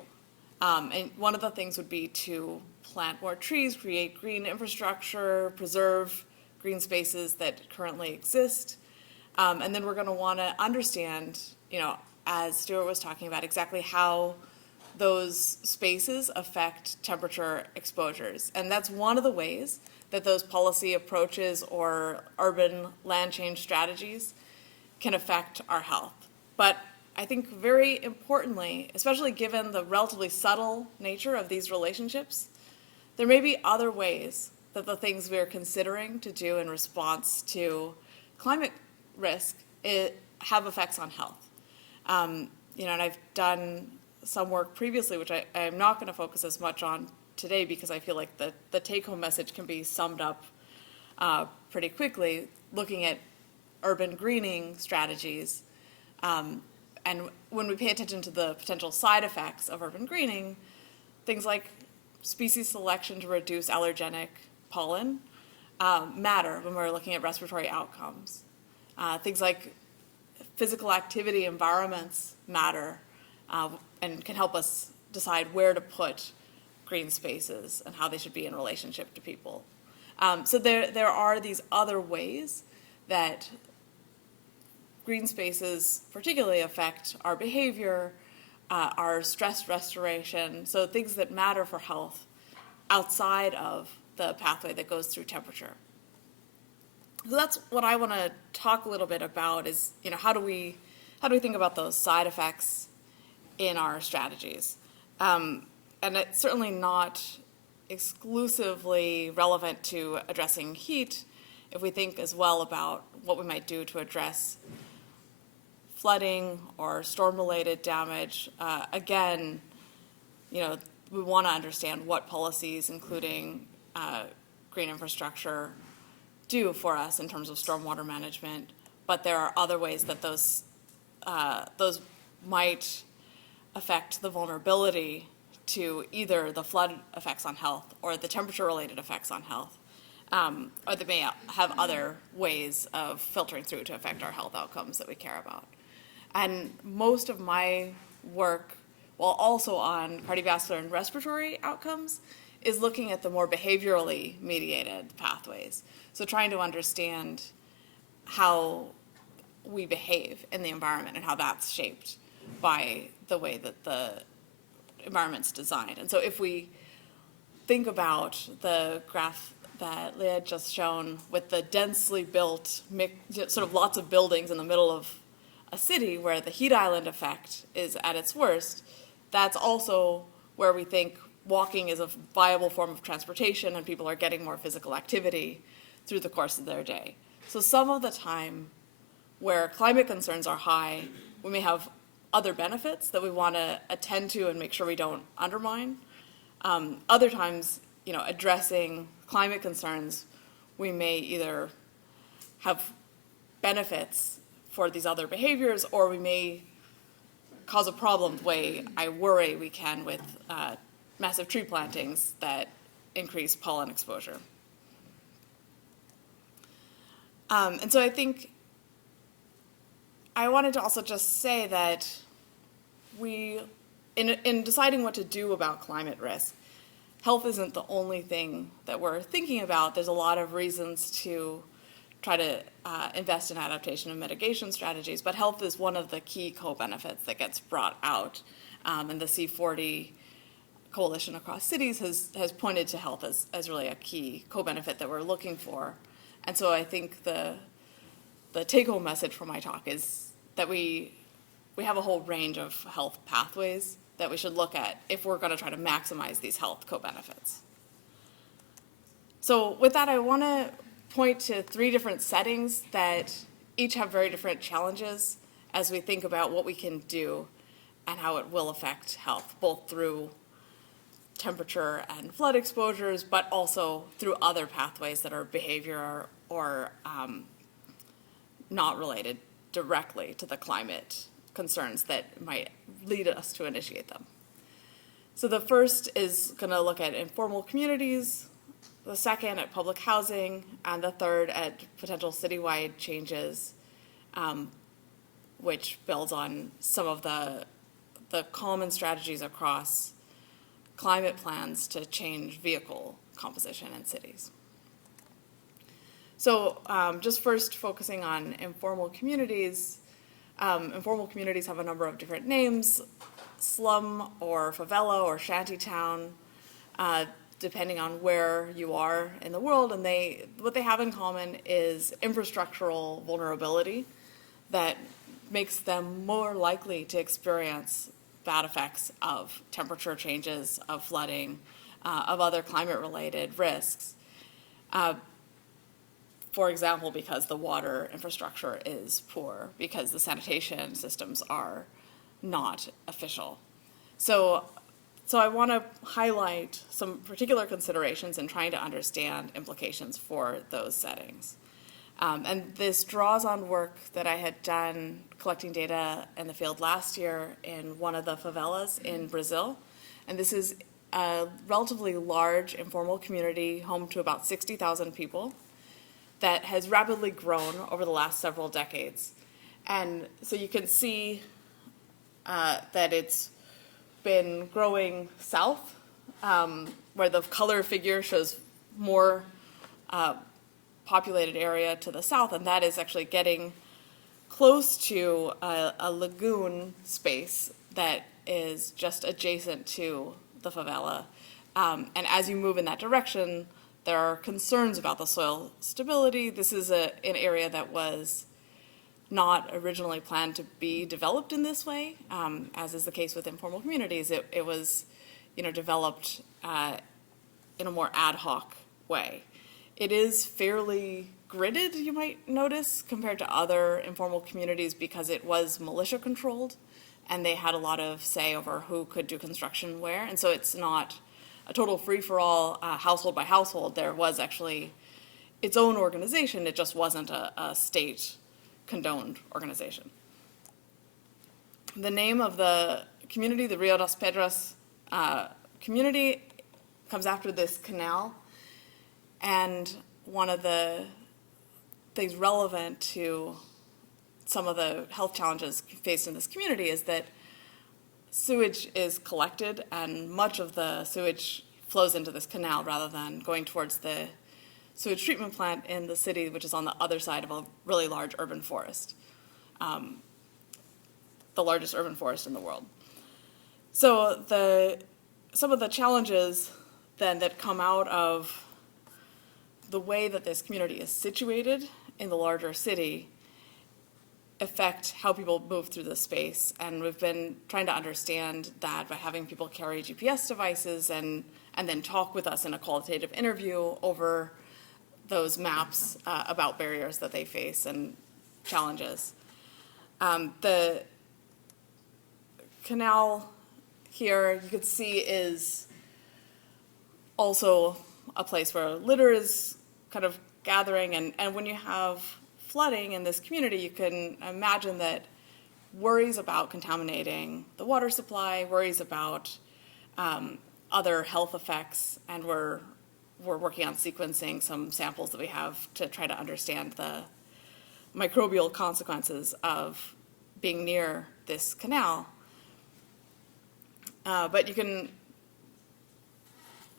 And one of the things would be to plant more trees, create green infrastructure, preserve green spaces that currently exist. And then we're going to want to understand, as Stuart was talking about, exactly how those spaces affect temperature exposures. And that's one of the ways that those policy approaches or urban land change strategies can affect our health. But I think very importantly, especially given the relatively subtle nature of these relationships, there may be other ways that the things we're considering to do in response to climate risk have effects on health. And I've done some work previously, which I'm not going to focus as much on today because I feel like the take-home message can be summed up pretty quickly, looking at urban greening strategies. And when we pay attention to the potential side effects of urban greening, things like species selection to reduce allergenic pollen matter when we're looking at respiratory outcomes. Things like physical activity environments matter and can help us decide where to put green spaces and how they should be in relationship to people. So there are these other ways that green spaces particularly affect our behavior, our stress restoration, so things that matter for health outside of the pathway that goes through temperature. So that's what I want to talk a little bit about is, how do we think about those side effects in our strategies. And it's certainly not exclusively relevant to addressing heat if we think as well about what we might do to address flooding or storm-related damage. Again, we want to understand what policies, including green infrastructure, do for us in terms of stormwater management, but there are other ways that those might affect the vulnerability to either the flood effects on health or the temperature-related effects on health, or they may have other ways of filtering through to affect our health outcomes that we care about. And most of my work, while also on cardiovascular and respiratory outcomes, is looking at the more behaviorally mediated pathways. So trying to understand how we behave in the environment and how that's shaped by the way that the environment's designed. And so if we think about the graph that Leah had just shown with the densely built, sort of lots of buildings in the middle of a city where the heat island effect is at its worst, that's also where we think walking is a viable form of transportation and people are getting more physical activity through the course of their day. So some of the time where climate concerns are high, we may have other benefits that we want to attend to and make sure we don't undermine. Other times, addressing climate concerns, we may either have benefits for these other behaviors, or we may cause a problem the way I worry we can with massive tree plantings that increase pollen exposure. And so I think I wanted to also just say that in deciding what to do about climate risk, health isn't the only thing that we're thinking about. There's a lot of reasons to try to invest in adaptation and mitigation strategies, but health is one of the key co-benefits that gets brought out. And the C40 coalition across cities has pointed to health as really a key co-benefit that we're looking for. And so I think the take-home message from my talk is that we have a whole range of health pathways that we should look at if we're going to try to maximize these health co-benefits. So with that, I want to point to 3 different settings that each have very different challenges as we think about what we can do and how it will affect health, both through temperature and flood exposures, but also through other pathways that are behavior or not related directly to the climate concerns that might lead us to initiate them. So the first is going to look at informal communities, the second at public housing, and the third at potential citywide changes, which builds on some of the common strategies across climate plans to change vehicle composition in cities. So just first focusing on informal communities. Informal communities have a number of different names, slum or favela or shantytown, depending on where you are in the world. And what they have in common is infrastructural vulnerability that makes them more likely to experience bad effects of temperature changes, of flooding, of other climate-related risks. For example, because the water infrastructure is poor, because the sanitation systems are not official. So I want to highlight some particular considerations in trying to understand implications for those settings. And this draws on work that I had done collecting data in the field last year in one of the favelas in Brazil. And this is a relatively large informal community, home to about 60,000 people, that has rapidly grown over the last several decades. And so you can see that it's been growing south, where the color figure shows more populated area to the south, and that is actually getting close to a lagoon space that is just adjacent to the favela. And as you move in that direction, there are concerns about the soil stability. This is an area that was not originally planned to be developed in this way, as is the case with informal communities. It was, developed in a more ad hoc way. It is fairly gridded, you might notice, compared to other informal communities because it was militia controlled and they had a lot of say over who could do construction where. And so it's not a total free-for-all, household by household. There was actually its own organization. It just wasn't a state-condoned organization. The name of the community, the Rio das Pedras community, comes after this canal. And one of the things relevant to some of the health challenges faced in this community is that sewage is collected and much of the sewage flows into this canal rather than going towards the sewage treatment plant in the city, which is on the other side of a really large urban forest, the largest urban forest in the world. So some of the challenges then that come out of the way that this community is situated in the larger city affect how people move through the space. And we've been trying to understand that by having people carry GPS devices and then talk with us in a qualitative interview over those maps about barriers that they face and challenges. The canal here, you could see, is also a place where litter is kind of gathering. And when you have flooding in this community, you can imagine that worries about contaminating the water supply, worries about other health effects, and we're working on sequencing some samples that we have to try to understand the microbial consequences of being near this canal. But you can,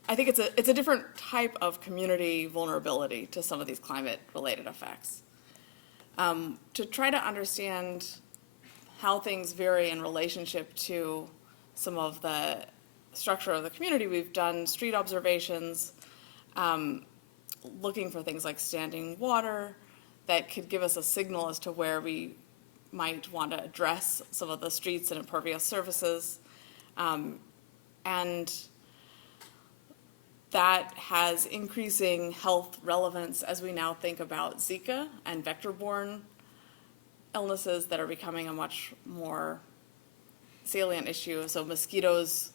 I think it's a different type of community vulnerability to some of these climate-related effects. To try to understand how things vary in relationship to some of the structure of the community, we've done street observations, looking for things like standing water that could give us a signal as to where we might want to address some of the streets and impervious surfaces. And that has increasing health relevance as we now think about Zika and vector-borne illnesses that are becoming a much more salient issue. So mosquitoes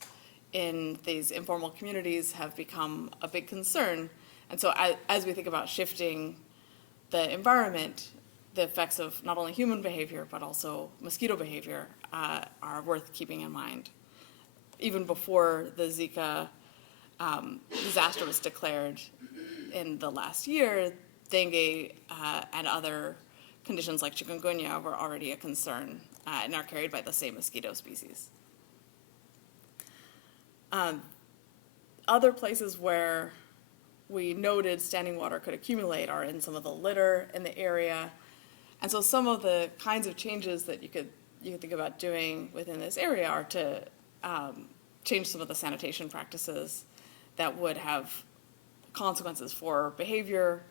in these informal communities have become a big concern. And so as we think about shifting the environment, the effects of not only human behavior but also mosquito behavior are worth keeping in mind. Even before the Zika disaster was declared in the last year, dengue and other conditions like chikungunya were already a concern and are carried by the same mosquito species. Other places where we noted standing water could accumulate are in some of the litter in the area. And so some of the kinds of changes that you could think about doing within this area are to change some of the sanitation practices that would have consequences for behavior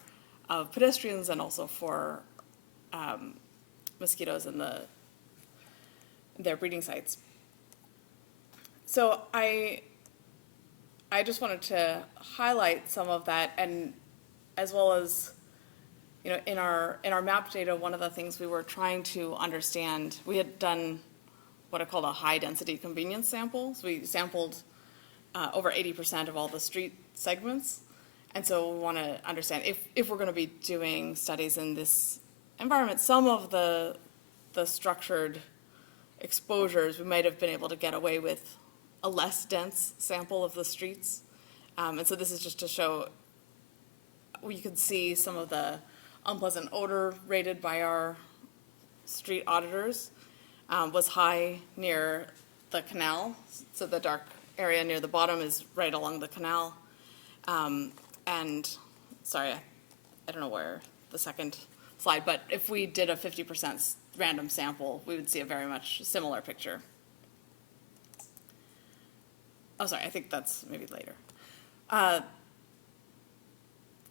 of pedestrians and also for mosquitoes in their breeding sites. So I just wanted to highlight some of that, and as well as, in our map data, one of the things we were trying to understand, we had done what I called a high density convenience sample. So we sampled over 80% of all the street segments. And so we want to understand if we're going to be doing studies in this environment, some of the structured exposures, we might have been able to get away with a less dense sample of the streets. And so this is just to show, we could see some of the unpleasant odor rated by our street auditors was high near the canal. So the dark area near the bottom is right along the canal. And sorry, I don't know where the second slide, but if we did a 50% random sample, we would see a very much similar picture. Oh, sorry, I think that's maybe later.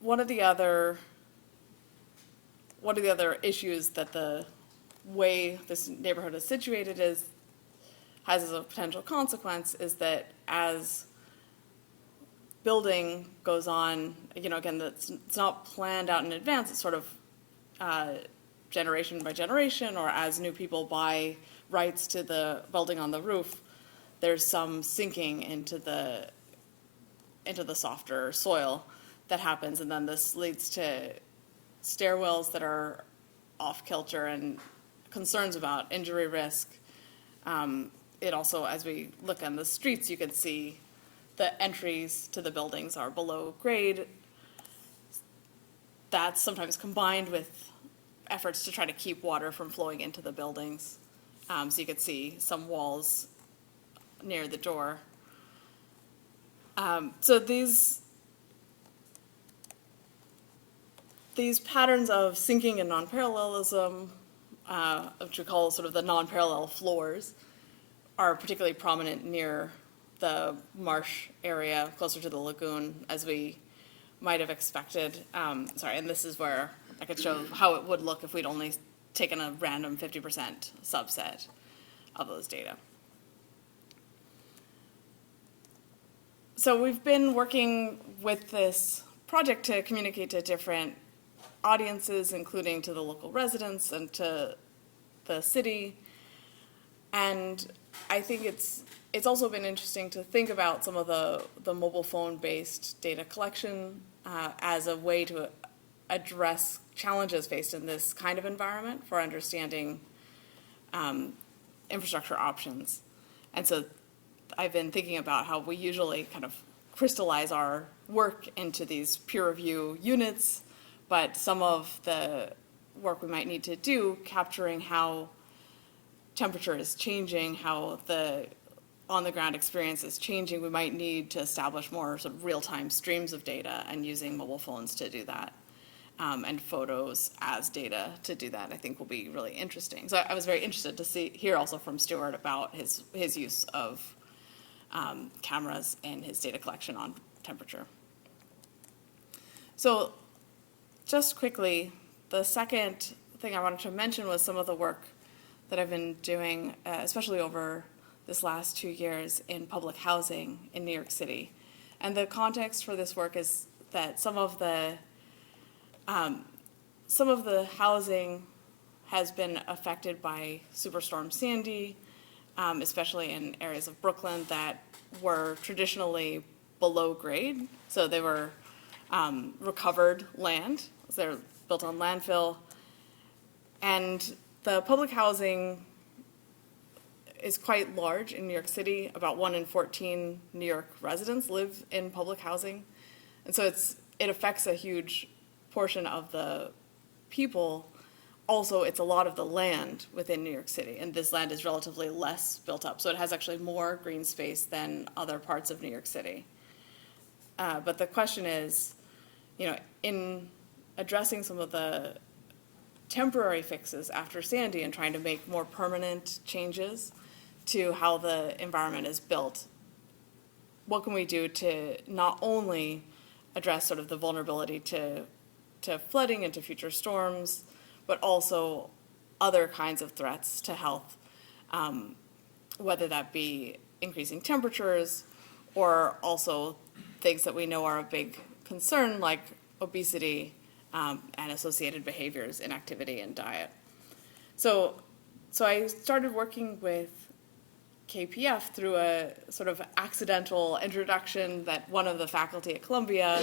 One of the other issues that the way this neighborhood is situated has as a potential consequence is that as building goes on, again, it's not planned out in advance. It's sort of generation by generation, or as new people buy rights to the building on the roof, there's some sinking into the softer soil that happens, and then this leads to stairwells that are off kilter and concerns about injury risk. It also, as we look on the streets, you can see the entries to the buildings are below grade. That's sometimes combined with efforts to try to keep water from flowing into the buildings. So you could see some walls near the door. So these patterns of sinking and non-parallelism, which we call sort of the non-parallel floors, are particularly prominent near the marsh area closer to the lagoon, as we might have expected. And this is where I could show how it would look if we'd only taken a random 50% subset of those data. So we've been working with this project to communicate to different audiences, including to the local residents and to the city. And I think it's also been interesting to think about some of the mobile phone-based data collection as a way to address challenges faced in this kind of environment for understanding infrastructure options. And so I've been thinking about how we usually kind of crystallize our work into these peer review units, but some of the work we might need to do capturing how temperature is changing, how the on-the-ground experience is changing, we might need to establish more sort of real-time streams of data, and using mobile phones to do that, and photos as data to do that, I think will be really interesting. So I was very interested to hear also from Stuart about his use of cameras in his data collection on temperature. So just quickly, the second thing I wanted to mention was some of the work that I've been doing, especially over this last 2 years, in public housing in New York City. And the context for this work is that some of the housing has been affected by Superstorm Sandy, especially in areas of Brooklyn that were traditionally below grade. So they were recovered land. So they're built on landfill. And the public housing is quite large in New York City. About 1 in 14 New York residents live in public housing. And so it affects a huge portion of the people. Also, it's a lot of the land within New York City, and this land is relatively less built up. So it has actually more green space than other parts of New York City. But the question is, in addressing some of the temporary fixes after Sandy and trying to make more permanent changes to how the environment is built, what can we do to not only address sort of the vulnerability to flooding and to future storms, but also other kinds of threats to health, whether that be increasing temperatures or also things that we know are a big concern, like obesity and associated behaviors in activity and diet. So I started working with KPF through a sort of accidental introduction that one of the faculty at Columbia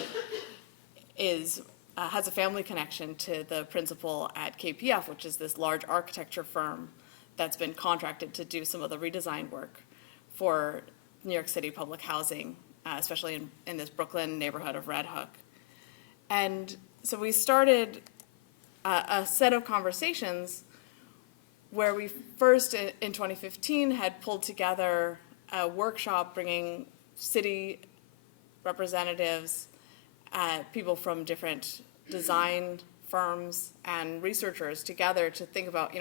has a family connection to the principal at KPF, which is this large architecture firm that's been contracted to do some of the redesign work for New York City public housing, especially in this Brooklyn neighborhood of Red Hook. And so we started a set of conversations where we first, in 2015, had pulled together a workshop bringing city representatives, people from different design firms and researchers together to think about,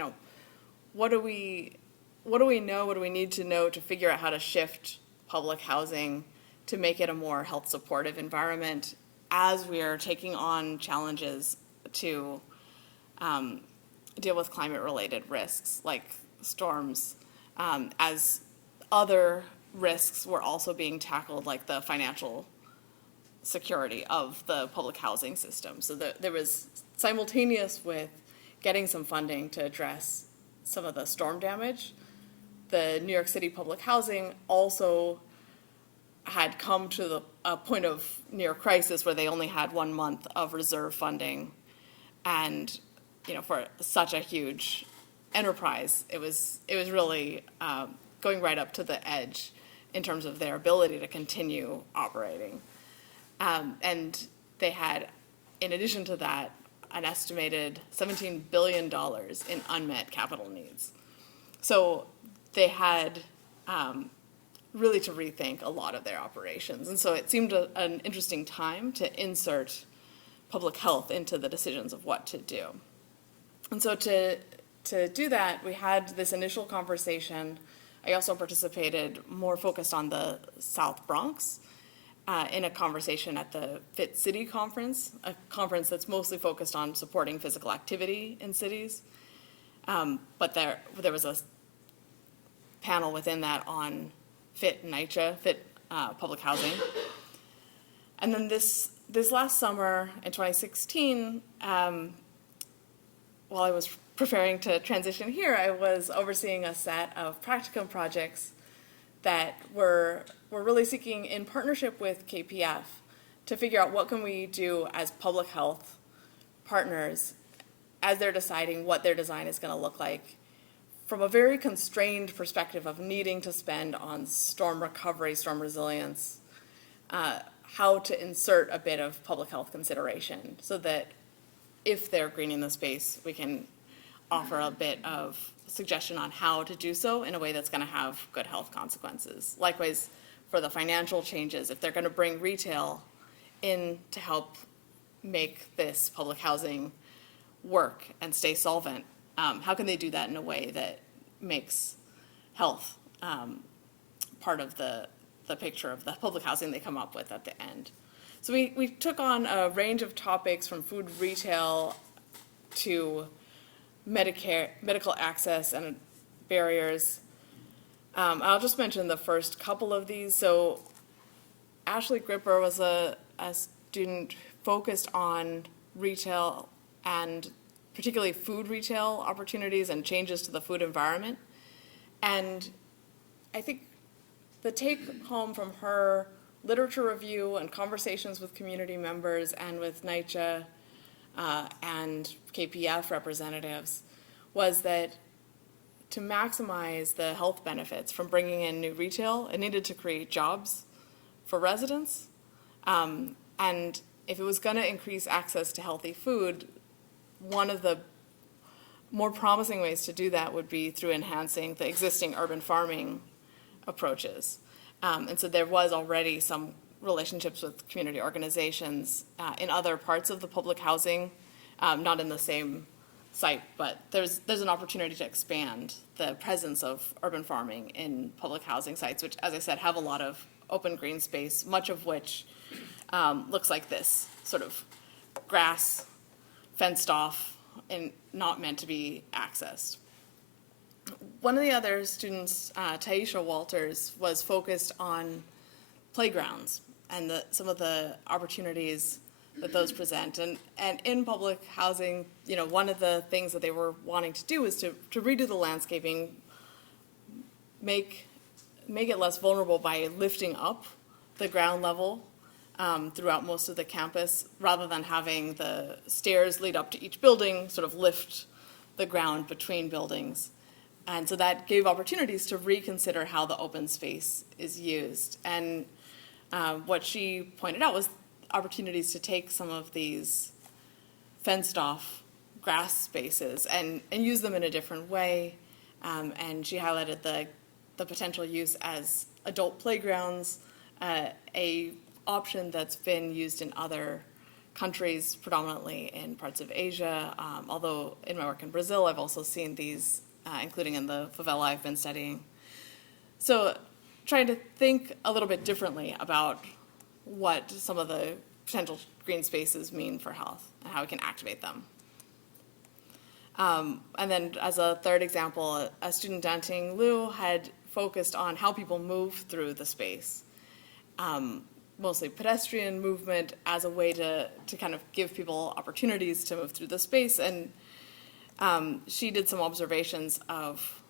what do we know, what do we need to know to figure out how to shift public housing to make it a more health supportive environment as we are taking on challenges to deal with climate-related risks like storms, as other risks were also being tackled, like the financial security of the public housing system. So there was simultaneous with getting some funding to address some of the storm damage. The New York City public housing also had come to a point of near crisis where they only had 1 month of reserve funding. And, for such a huge enterprise, it was really going right up to the edge in terms of their ability to continue operating. And they had, in addition to that, an estimated $17 billion in unmet capital needs. So they had really to rethink a lot of their operations. And so it seemed an interesting time to insert public health into the decisions of what to do. And so to do that, we had this initial conversation. I also participated more focused on the South Bronx in a conversation at the Fit City Conference, a conference that's mostly focused on supporting physical activity in cities. But there was a panel within that on fit NYCHA, fit public housing. And then this last summer in 2016, while I was preparing to transition here, I was overseeing a set of practicum projects that were really seeking, in partnership with KPF, to figure out what can we do as public health partners as they're deciding what their design is going to look like from a very constrained perspective of needing to spend on storm recovery, storm resilience, how to insert a bit of public health consideration so that if they're greening the space, we can offer a bit of suggestion on how to do so in a way that's going to have good health consequences. Likewise, for the financial changes, if they're going to bring retail in to help make this public housing work and stay solvent, how can they do that in a way that makes health part of the picture of the public housing they come up with at the end? So we took on a range of topics from food retail to medical access and barriers. I'll just mention the first couple of these. So Ashley Gripper was a student focused on retail and particularly food retail opportunities and changes to the food environment. And I think the take home from her literature review and conversations with community members and with NYCHA and KPF representatives was that to maximize the health benefits from bringing in new retail, it needed to create jobs for residents. And if it was going to increase access to healthy food, one of the more promising ways to do that would be through enhancing the existing urban farming approaches. And so there was already some relationships with community organizations in other parts of the public housing, not in the same site, but there's an opportunity to expand the presence of urban farming in public housing sites, which, as I said, have a lot of open green space, much of which looks like this, sort of grass, fenced off, and not meant to be accessed. One of the other students, Taisha Walters, was focused on playgrounds and some of the opportunities that those present. And in public housing, one of the things that they were wanting to do is to redo the landscaping, make it less vulnerable by lifting up the ground level throughout most of the campus, rather than having the stairs lead up to each building sort of lift the ground between buildings. And so that gave opportunities to reconsider how the open space is used. And what she pointed out was opportunities to take some of these fenced off grass spaces and use them in a different way. And she highlighted the potential use as adult playgrounds, a option that's been used in other countries, predominantly in parts of Asia. Although in my work in Brazil, I've also seen these, including in the favela I've been studying. So trying to think a little bit differently about what some of the potential green spaces mean for health and how we can activate them. And then as a third example, a student Danting Liu had focused on how people move through the space. Mostly pedestrian movement as a way to kind of give people opportunities to move through the space. And she did some observations of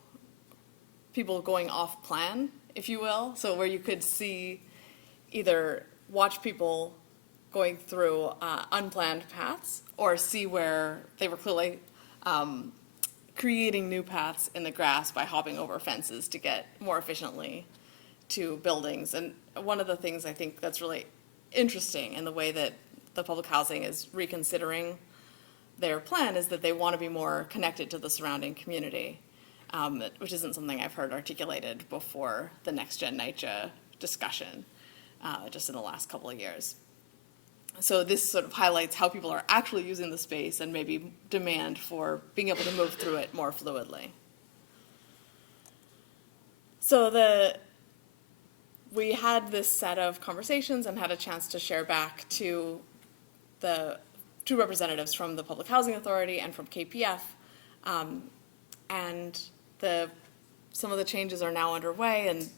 people going off plan, if you will. So where you could see either watch people going through unplanned paths or see where they were clearly creating new paths in the grass by hopping over fences to get more efficiently to buildings. And one of the things I think that's really interesting in the way that the public housing is reconsidering their plan is that they want to be more connected to the surrounding community, which isn't something I've heard articulated before the Next Gen NYCHA discussion, just in the last couple of years. So this sort of highlights how people are actually using the space and maybe demand for being able to move through it more fluidly. So we had this set of conversations and had a chance to share back to the two representatives from the Public Housing Authority and from KPF, and some of the changes are now underway, and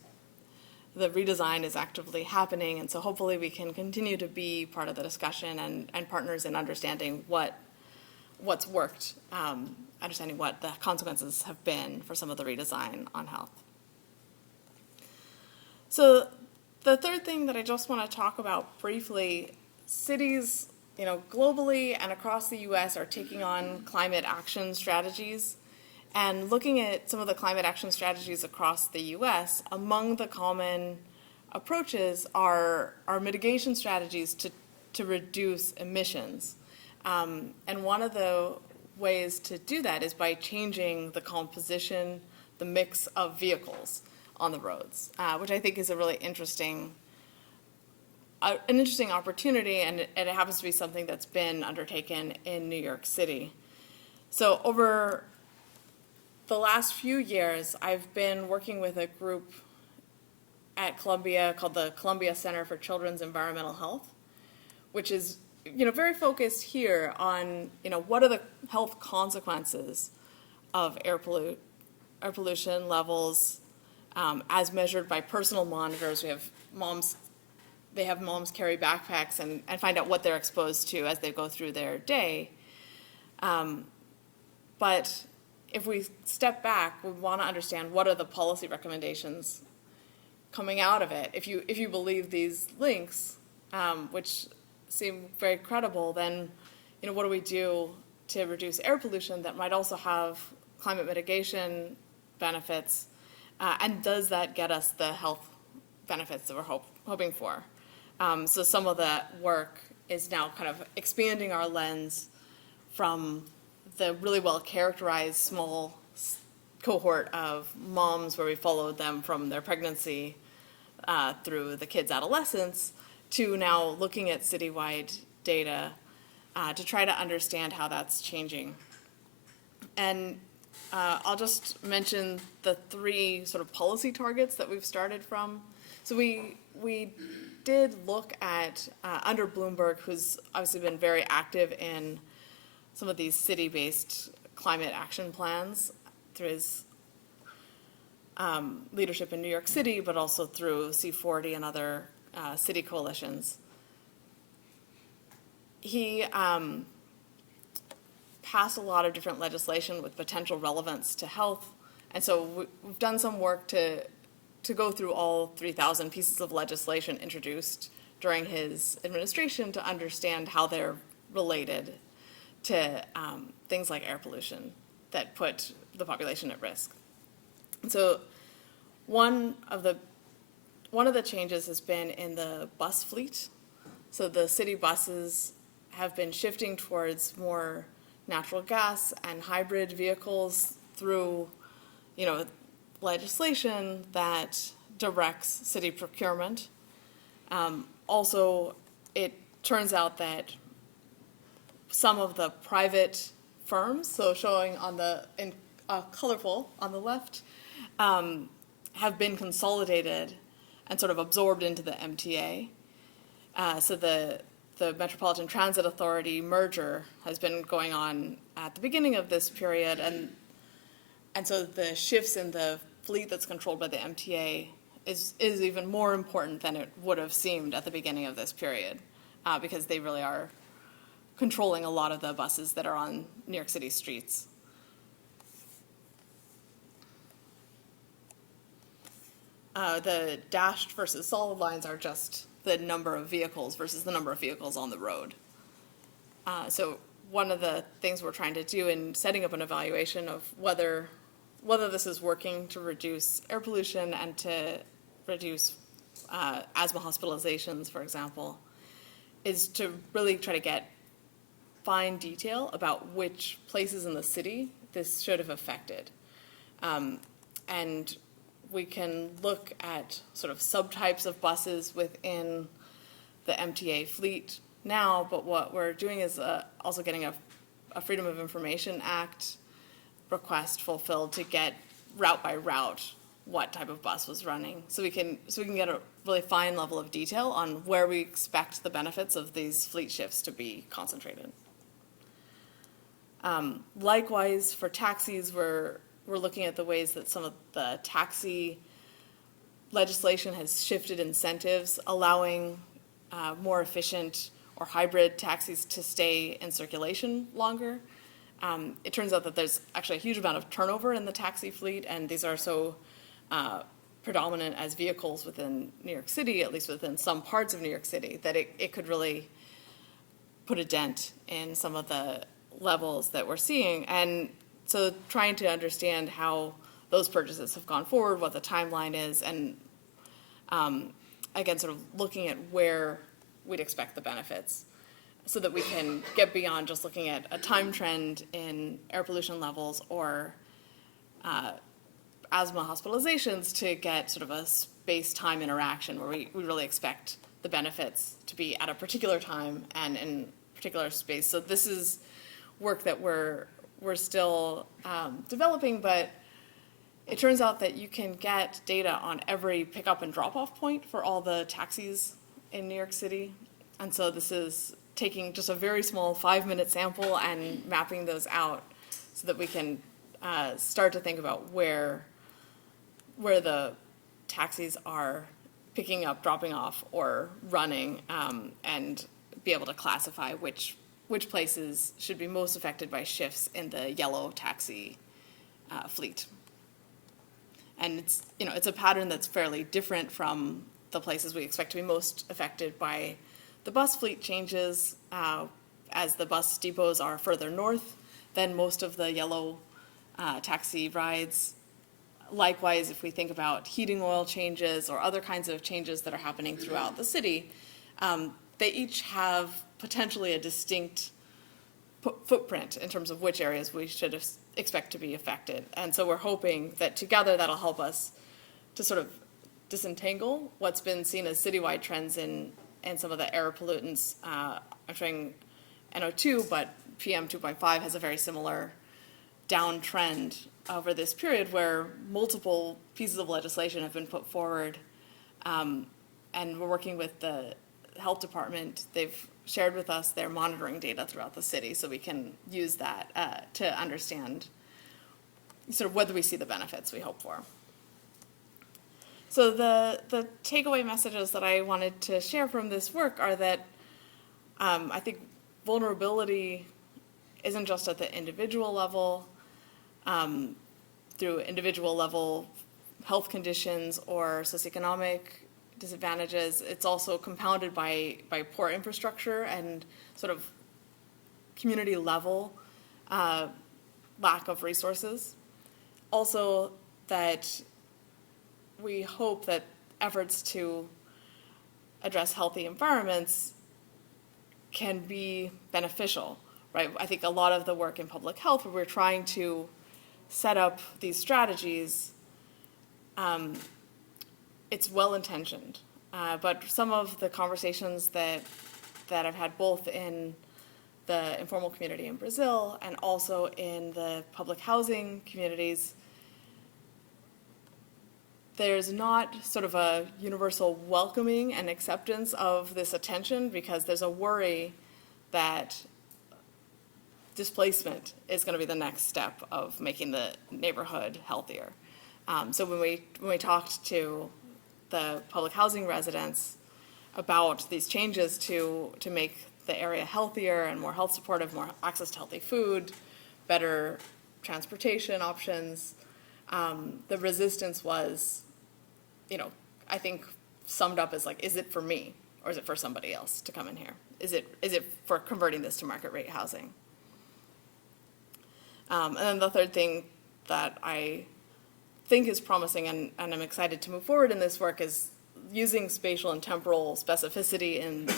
the redesign is actively happening, and so hopefully we can continue to be part of the discussion and partners in understanding what's worked, understanding what the consequences have been for some of the redesign on health. So the third thing that I just want to talk about briefly, cities, globally and across the US are taking on climate action strategies. And looking at some of the climate action strategies across the US, among the common approaches are mitigation strategies to reduce emissions. And one of the ways to do that is by changing the composition, the mix of vehicles on the roads, which I think is a really interesting opportunity, and it happens to be something that's been undertaken in New York City. So over the last few years, I've been working with a group at Columbia called the Columbia Center for Children's Environmental Health, which is very focused here on what are the health consequences of air pollution levels as measured by personal monitors. They have moms carry backpacks and find out what they're exposed to as they go through their day. But if we step back, we want to understand what are the policy recommendations coming out of it. If you believe these links, which seem very credible, then what do we do to reduce air pollution that might also have climate mitigation benefits? And does that get us the health benefits that we're hoping for? So some of that work is now kind of expanding our lens from the really well-characterized small cohort of moms where we followed them from their pregnancy through the kids' adolescence to now looking at citywide data to try to understand how that's changing. And I'll just mention the three sort of policy targets that we've started from. So we did look at, under Bloomberg, who's obviously been very active in some of these city-based climate action plans through his leadership in New York City, but also through C40 and other city coalitions. He passed a lot of different legislation with potential relevance to health, and so we've done some work to go through all 3,000 pieces of legislation introduced during his administration to understand how they're related to things like air pollution that put the population at risk. And so one of the changes has been in the bus fleet. So the city buses have been shifting towards more natural gas and hybrid vehicles through, legislation that directs city procurement. Also, it turns out that some of the private firms, so showing in colorful on the left, have been consolidated and sort of absorbed into the MTA. So the the Metropolitan Transit Authority merger has been going on at the beginning of this period, and so the shifts in the fleet that's controlled by the MTA is even more important than it would have seemed at the beginning of this period, because they really are controlling a lot of the buses that are on New York City streets. The dashed versus solid lines are just the number of vehicles versus the number of vehicles on the road. So one of the things we're trying to do in setting up an evaluation of whether this is working to reduce air pollution and to reduce asthma hospitalizations, for example, is to really try to get fine detail about which places in the city this should have affected. And we can look at sort of subtypes of buses within the MTA fleet now, but what we're doing is also getting a Freedom of Information Act request fulfilled to get route by route what type of bus was running, so we can get a really fine level of detail on where we expect the benefits of these fleet shifts to be concentrated. Likewise, for taxis, we're looking at the ways that some of the taxi legislation has shifted incentives, allowing more efficient or hybrid taxis to stay in circulation longer. It turns out that there's actually a huge amount of turnover in the taxi fleet, and these are so predominant as vehicles within New York City, at least within some parts of New York City, that it could really put a dent in some of the levels that we're seeing. And so trying to understand how those purchases have gone forward, what the timeline is, and again, sort of looking at where we'd expect the benefits, so that we can get beyond just looking at a time trend in air pollution levels or asthma hospitalizations to get sort of a space-time interaction where we really expect the benefits to be at a particular time and in particular space. So this is work that we're still developing, but it turns out that you can get data on every pickup and drop-off point for all the taxis in New York City. And so this is taking just a very small 5-minute sample and mapping those out so that we can start to think about where the taxis are picking up, dropping off, or running, and be able to classify which places should be most affected by shifts in the yellow taxi fleet. And it's a pattern that's fairly different from the places we expect to be most affected by the bus fleet changes, as the bus depots are further north than most of the yellow taxi rides. Likewise, if we think about heating oil changes or other kinds of changes that are happening throughout the city, they each have potentially a distinct footprint in terms of which areas we should expect to be affected. And so we're hoping that together that'll help us to sort of disentangle what's been seen as citywide trends in some of the air pollutants. I'm showing NO2, but PM 2.5 has a very similar downtrend over this period where multiple pieces of legislation have been put forward. And we're working with the health department. They've shared with us their monitoring data throughout the city, so we can use that to understand sort of whether we see the benefits we hope for. So the takeaway messages that I wanted to share from this work are that I think vulnerability isn't just at the individual level, through individual level health conditions or socioeconomic disadvantages. It's also compounded by poor infrastructure and sort of community level lack of resources. Also, that we hope that efforts to address healthy environments can be beneficial, right? I think a lot of the work in public health where we're trying to set up these strategies, it's well-intentioned, but some of the conversations that I've had both in the informal community in Brazil and also in the public housing communities, there's not sort of a universal welcoming and acceptance of this attention because there's a worry that displacement is going to be the next step of making the neighborhood healthier. So when we talked to the public housing residents about these changes to make the area healthier and more health supportive, more access to healthy food, better transportation options, the resistance was, I think summed up as like, is it for me or is it for somebody else to come in here? Is it for converting this to market rate housing? And then the third thing that I think is promising and I'm excited to move forward in this work is using spatial and temporal specificity in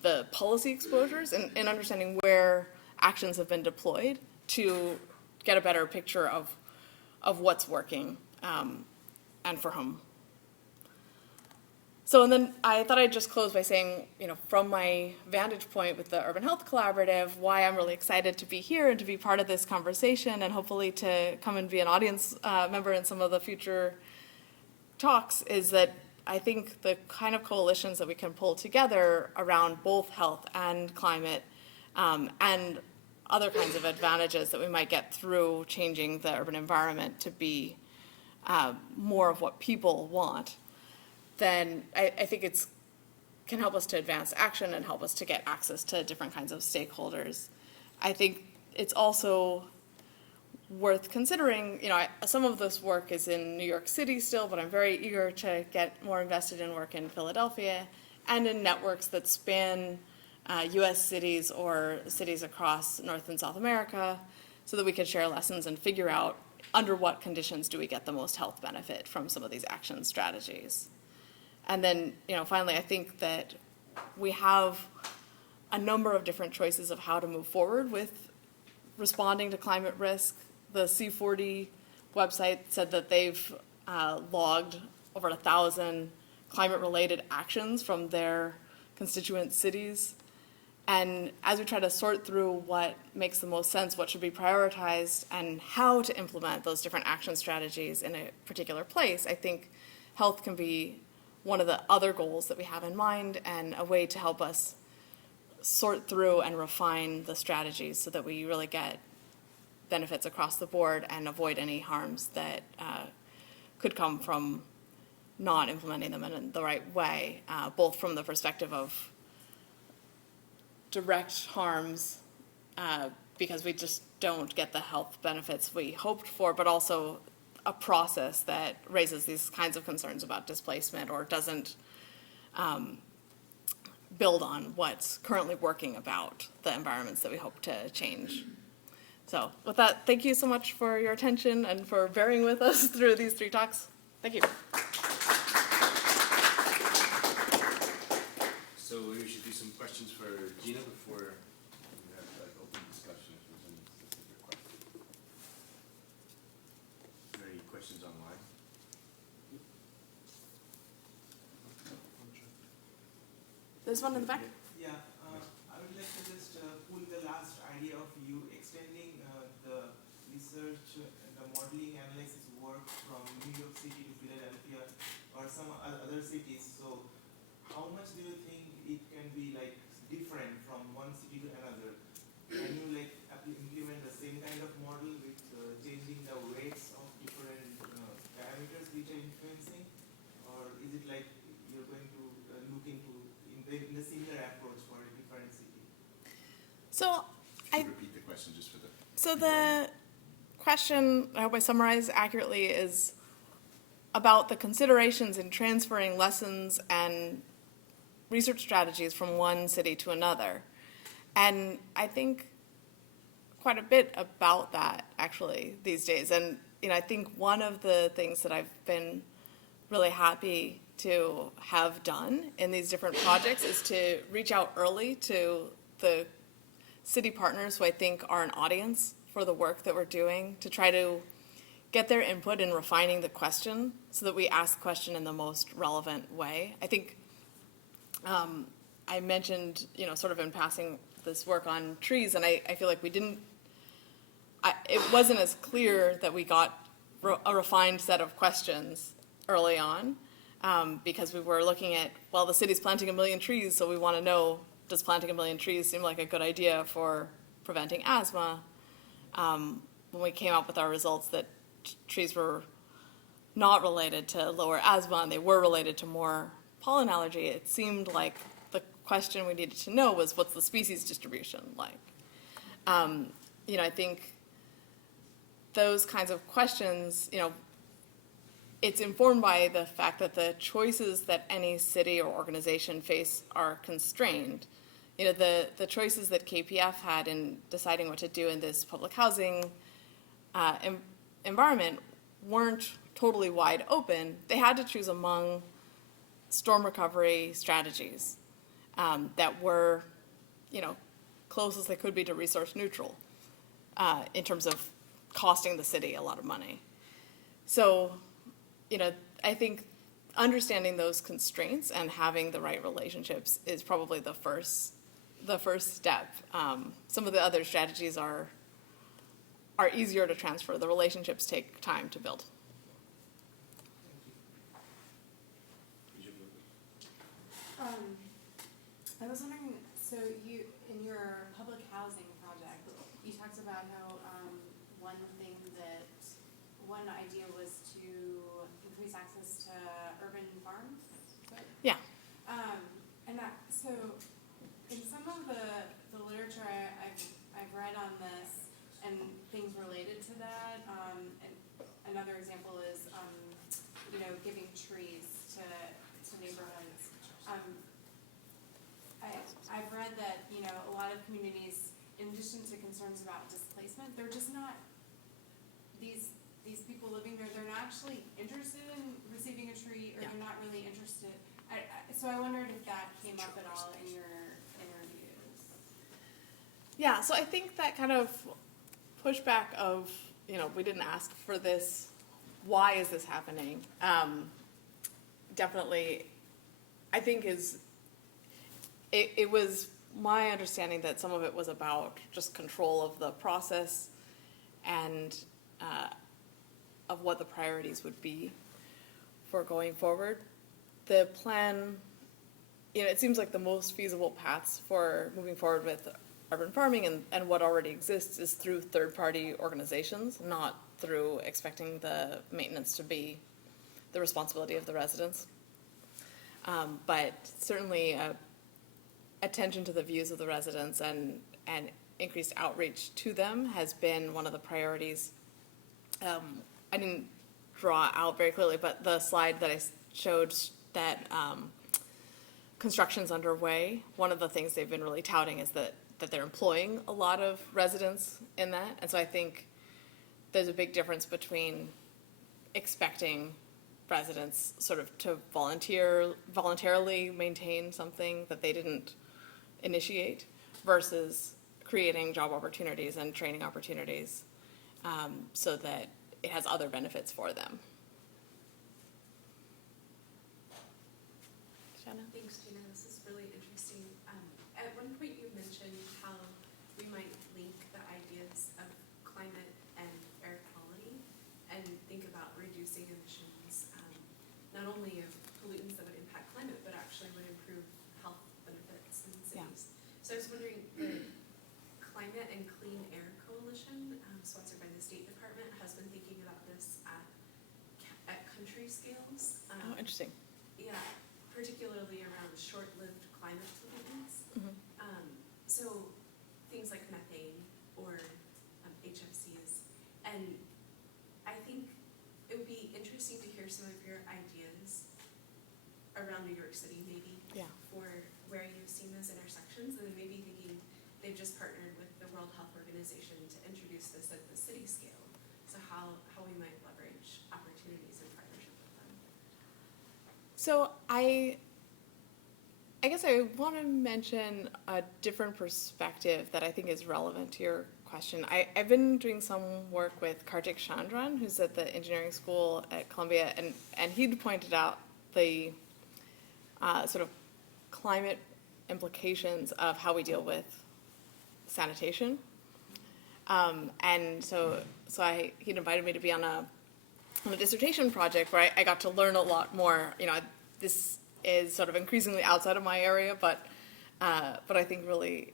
the policy exposures and understanding where actions have been deployed to get a better picture of what's working and for whom. So, and then I thought I'd just close by saying, from my vantage point with the Urban Health Collaborative, why I'm really excited to be here and to be part of this conversation and hopefully to come and be an audience member in some of the future talks is that I think the kind of coalitions that we can pull together around both health and climate and other kinds of advantages that we might get through changing the urban environment to be more of what people want, then I think it's can help us to advance action and help us to get access to different kinds of stakeholders. I think it's also worth considering, some of this work is in New York City still, but I'm very eager to get more invested in work in Philadelphia and in networks that span U.S. cities or cities across North and South America so that we can share lessons and figure out under what conditions do we get the most health benefit from some of these action strategies. And then, finally, I think that we have a number of different choices of how to move forward with responding to climate risk. The C40 website said that they've logged over 1,000 climate-related actions from their constituent cities. And as we try to sort through what makes the most sense, what should be prioritized, and how to implement those different action strategies in a particular place, I think health can be one of the other goals that we have in mind and a way to help us sort through and refine the strategies so that we really get benefits across the board and avoid any harms that could come from not implementing them in the right way, both from the perspective of direct harms because we just don't get the health benefits we hoped for, but also a process that raises these kinds of concerns about displacement or doesn't build on what's currently working about the environments that we hope to change. So with that, thank you so much for your attention and for bearing with us through these 3 talks. Thank you. So we should do some questions for Gina before we have open discussion if there's any specific questions. Are there any questions online? There's one in the back. Yeah, I would like to just pull the last idea of you extending the research, the modeling analysis work from New York City to Philadelphia or some other cities. So how much do you think it can be different from one city to another? Can you implement the same kind of model with changing the weights of different parameters which are influencing? Or is it you're going to look into in the similar approach for a different city? So Repeat the question just for the... So the question, I hope I summarize accurately, is about the considerations in transferring lessons and research strategies from one city to another. And I think quite a bit about that, actually, these days. And, I think one of the things that I've been really happy to have done in these different projects is to reach out early to the city partners who I think are an audience for the work that we're doing, to try to get their input in refining the question so that we ask the question in the most relevant way. I think I mentioned, sort of in passing, this work on trees, and I feel like it wasn't as clear that we got a refined set of questions early on, because we were looking at, well, the city's planting 1 million trees, so we want to know, does planting 1 million trees seem like a good idea for preventing asthma? When we came up with our results that trees were not related to lower asthma and they were related to more pollen allergy, it seemed like the question we needed to know was, what's the species distribution like? I think those kinds of questions, it's informed by the fact that the choices that any city or organization face are constrained. The choices that KPF had in deciding what to do in this public housing environment weren't totally wide open. They had to choose among storm recovery strategies that were, close as they could be to resource neutral in terms of costing the city a lot of money. So, I think understanding those constraints and having the right relationships is probably the first step. Some of the other strategies are easier to transfer. The relationships take time to build. I was wondering, so you, in your public housing project, you talked about how one idea was to increase access to urban farms? Yeah. So in some of the literature I've read on this and things related to that, and another example is, giving trees to neighborhoods. I've read that, a lot of communities, in addition to concerns about displacement, they're just not, these people living there, they're not actually interested in receiving a tree, or they're not really interested. So I wondered if that came up at all in your interviews. Yeah, so I think that kind of pushback of, we didn't ask for this, why is this happening? Definitely, I think it was my understanding that some of it was about just control of the process and of what the priorities would be for going forward. The plan, it seems like the most feasible paths for moving forward with urban farming and what already exists is through third-party organizations, not through expecting the maintenance to be the responsibility of the residents. But certainly attention to the views of the residents and increased outreach to them has been one of the priorities. I didn't draw out very clearly, but the slide that I showed that construction's underway, one of the things they've been really touting is that they're employing a lot of residents in that. And so I think there's a big difference between expecting residents sort of to voluntarily maintain something that they didn't initiate versus creating job opportunities and training opportunities so that it has other benefits for them. Shanna? Thanks, Gina. This is really interesting. At one point you mentioned how we might link the ideas of climate and air quality and think about reducing emissions, not only of pollutants that would impact climate, but actually would improve health benefits in cities. Yeah. So I was wondering, the Climate and Clean Air Coalition, sponsored by the State Department, has been thinking about this at country scales. Oh, interesting. Yeah, particularly around short-lived climate pollutants. Mm-hmm. So things like methane or HFCs. And I think it would be interesting to hear some of your ideas around New York City, maybe, for where you've seen those intersections, and then maybe thinking they've just partnered with the World Health Organization to introduce this at the city scale. So how we might leverage opportunities in partnership with them. So I guess I want to mention a different perspective that I think is relevant to your question. I've been doing some work with Kartik Chandran, who's at the engineering school at Columbia, and he'd pointed out the sort of climate implications of how we deal with sanitation. And so he'd invited me to be on on a dissertation project where I got to learn a lot more. You know, this is sort of increasingly outside of my area, but I think really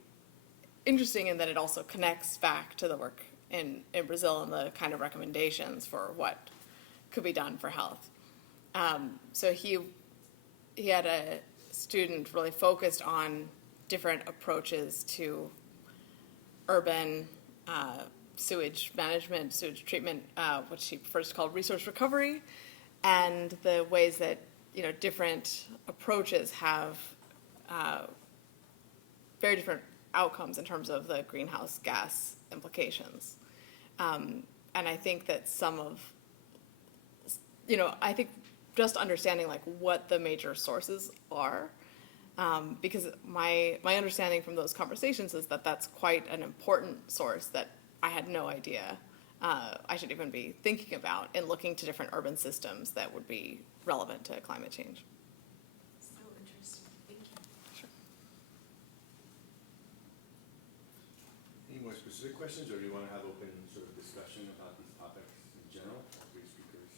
interesting in that it also connects back to the work in Brazil and the kind of recommendations for what could be done for health. So he had a student really focused on different approaches to urban sewage management, sewage treatment, which he prefers to call resource recovery, and the ways that, you know, different approaches have very different outcomes in terms of the greenhouse gas implications. And I think that I think just understanding like what the major sources are, because my understanding from those conversations is that that's quite an important source that I had no idea I should even be thinking about in looking to different urban systems that would be relevant to climate change. So interesting. Thank you. Sure. Any more specific questions, or do you want to have open sort of discussion about these topics in general? Great speakers.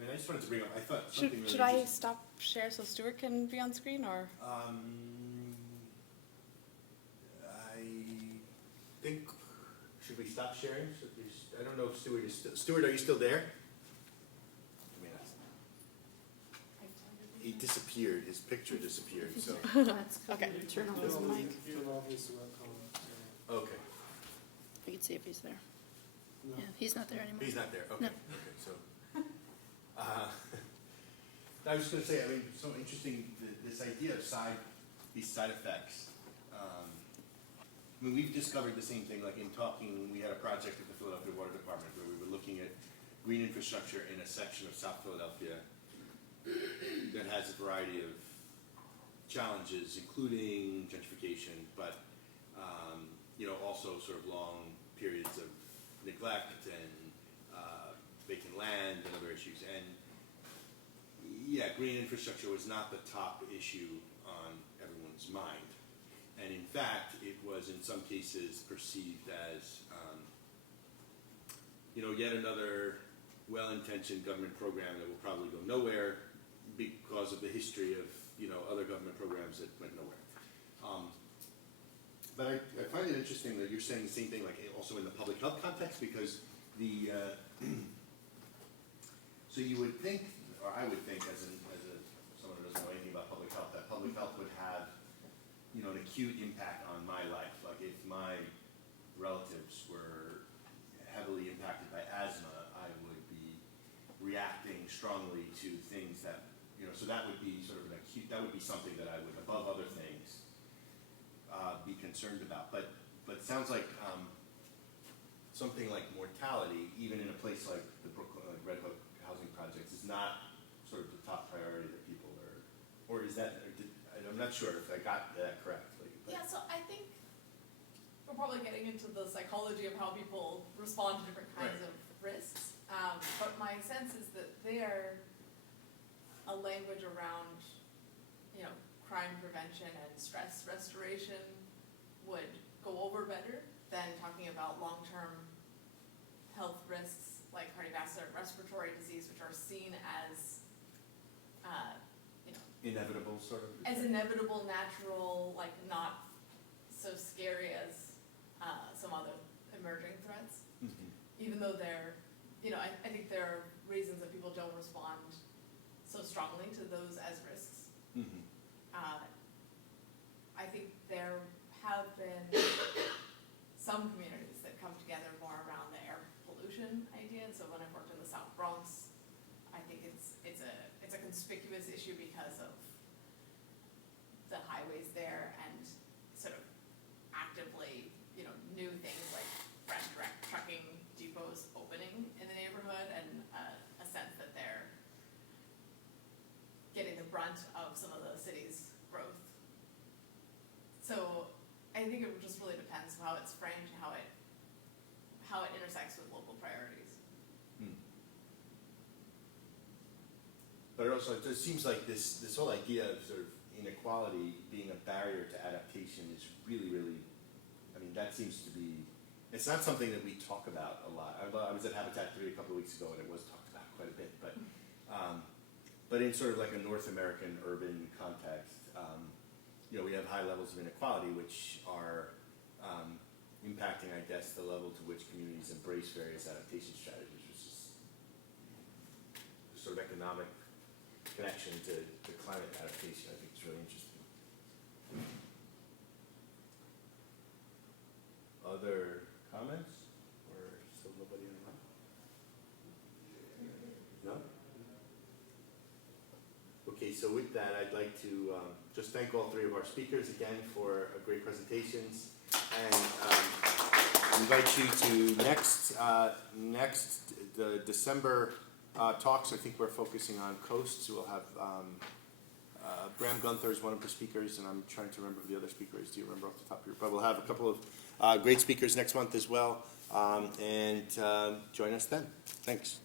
And I just wanted to bring up, I thought something really Should I stop share so Stuart can be on screen, or? I think, should we stop sharing? I don't know if Stuart is still, Stuart, are you still there? I mean, he disappeared, his picture disappeared, so. Okay. Turn on his mic. Turn off his webcam. Okay, We can see if he's there. No. Yeah, he's not there anymore. he's not there, okay, No. okay, so. I was just gonna say, I mean, so interesting, this idea of these side effects. I mean, we've discovered the same thing, like in talking, we had a project at the Philadelphia Water Department where we were looking at green infrastructure in a section of South Philadelphia that has a variety of challenges, including gentrification, but, also sort of long periods of neglect and vacant land and other issues. And yeah, green infrastructure was not the top issue on everyone's mind. And in fact, it was in some cases perceived as, yet another well-intentioned government program that will probably go nowhere because of the history of, other government programs that went nowhere. But I find it interesting that you're saying the same thing, like also in the public health context, because so you would think, or I would think, as someone who doesn't know anything about public health, that public health would have an acute impact on my life. Like if my relatives were heavily impacted by asthma, I would be reacting strongly to things that, so that would be sort of that would be something that I would, above other things, be concerned about. But it sounds like something like mortality, even in a place like the Brooklyn, like Red Hook housing projects, is not sort of the top priority that people are, or is that, I'm not sure if I got that correct. Yeah, so I think we're probably getting into the psychology of how people respond to different kinds of risks. But my sense is that they're a language around, crime prevention and stress restoration would go over better than talking about long-term health risks like cardiovascular and respiratory disease, which are seen as, Inevitable, sort of? as inevitable, natural, like not so scary as some other emerging threats. Mm-hmm. Even though they're, I think there are reasons that people don't respond so strongly to those as risks. Mm-hmm. I think there have been some communities that come together more around the air pollution idea. And so when I've worked in the South Bronx, I think it's a conspicuous issue because of the highways there and sort of actively, new things like fresh direct trucking depots opening in the neighborhood, and a sense that they're getting the brunt of some of the city's growth. So I think it just really depends on how it's framed and how it intersects with local priorities. But also, it seems like this whole idea of sort of inequality being a barrier to adaptation is really, really, I mean, that seems to be It's not something that we talk about a lot. I was at Habitat 3 a couple of weeks ago, and it was talked about quite a bit, but in sort of like a North American urban context, we have high levels of inequality, which are impacting, I guess, the level to which communities embrace various adaptation strategies, which is sort of economic connection to climate adaptation. I think is really interesting. Other comments? Or still nobody in the room? No? Okay, so with that, I'd like to just thank all three of our speakers again for great presentations, and invite you to the December talks. I think we're focusing on coasts. We'll have Graham Gunther is one of the speakers, and I'm trying to remember who the other speaker is. Do you remember off the top of your? But we'll have a couple of great speakers next month as well, and join us then. Thanks.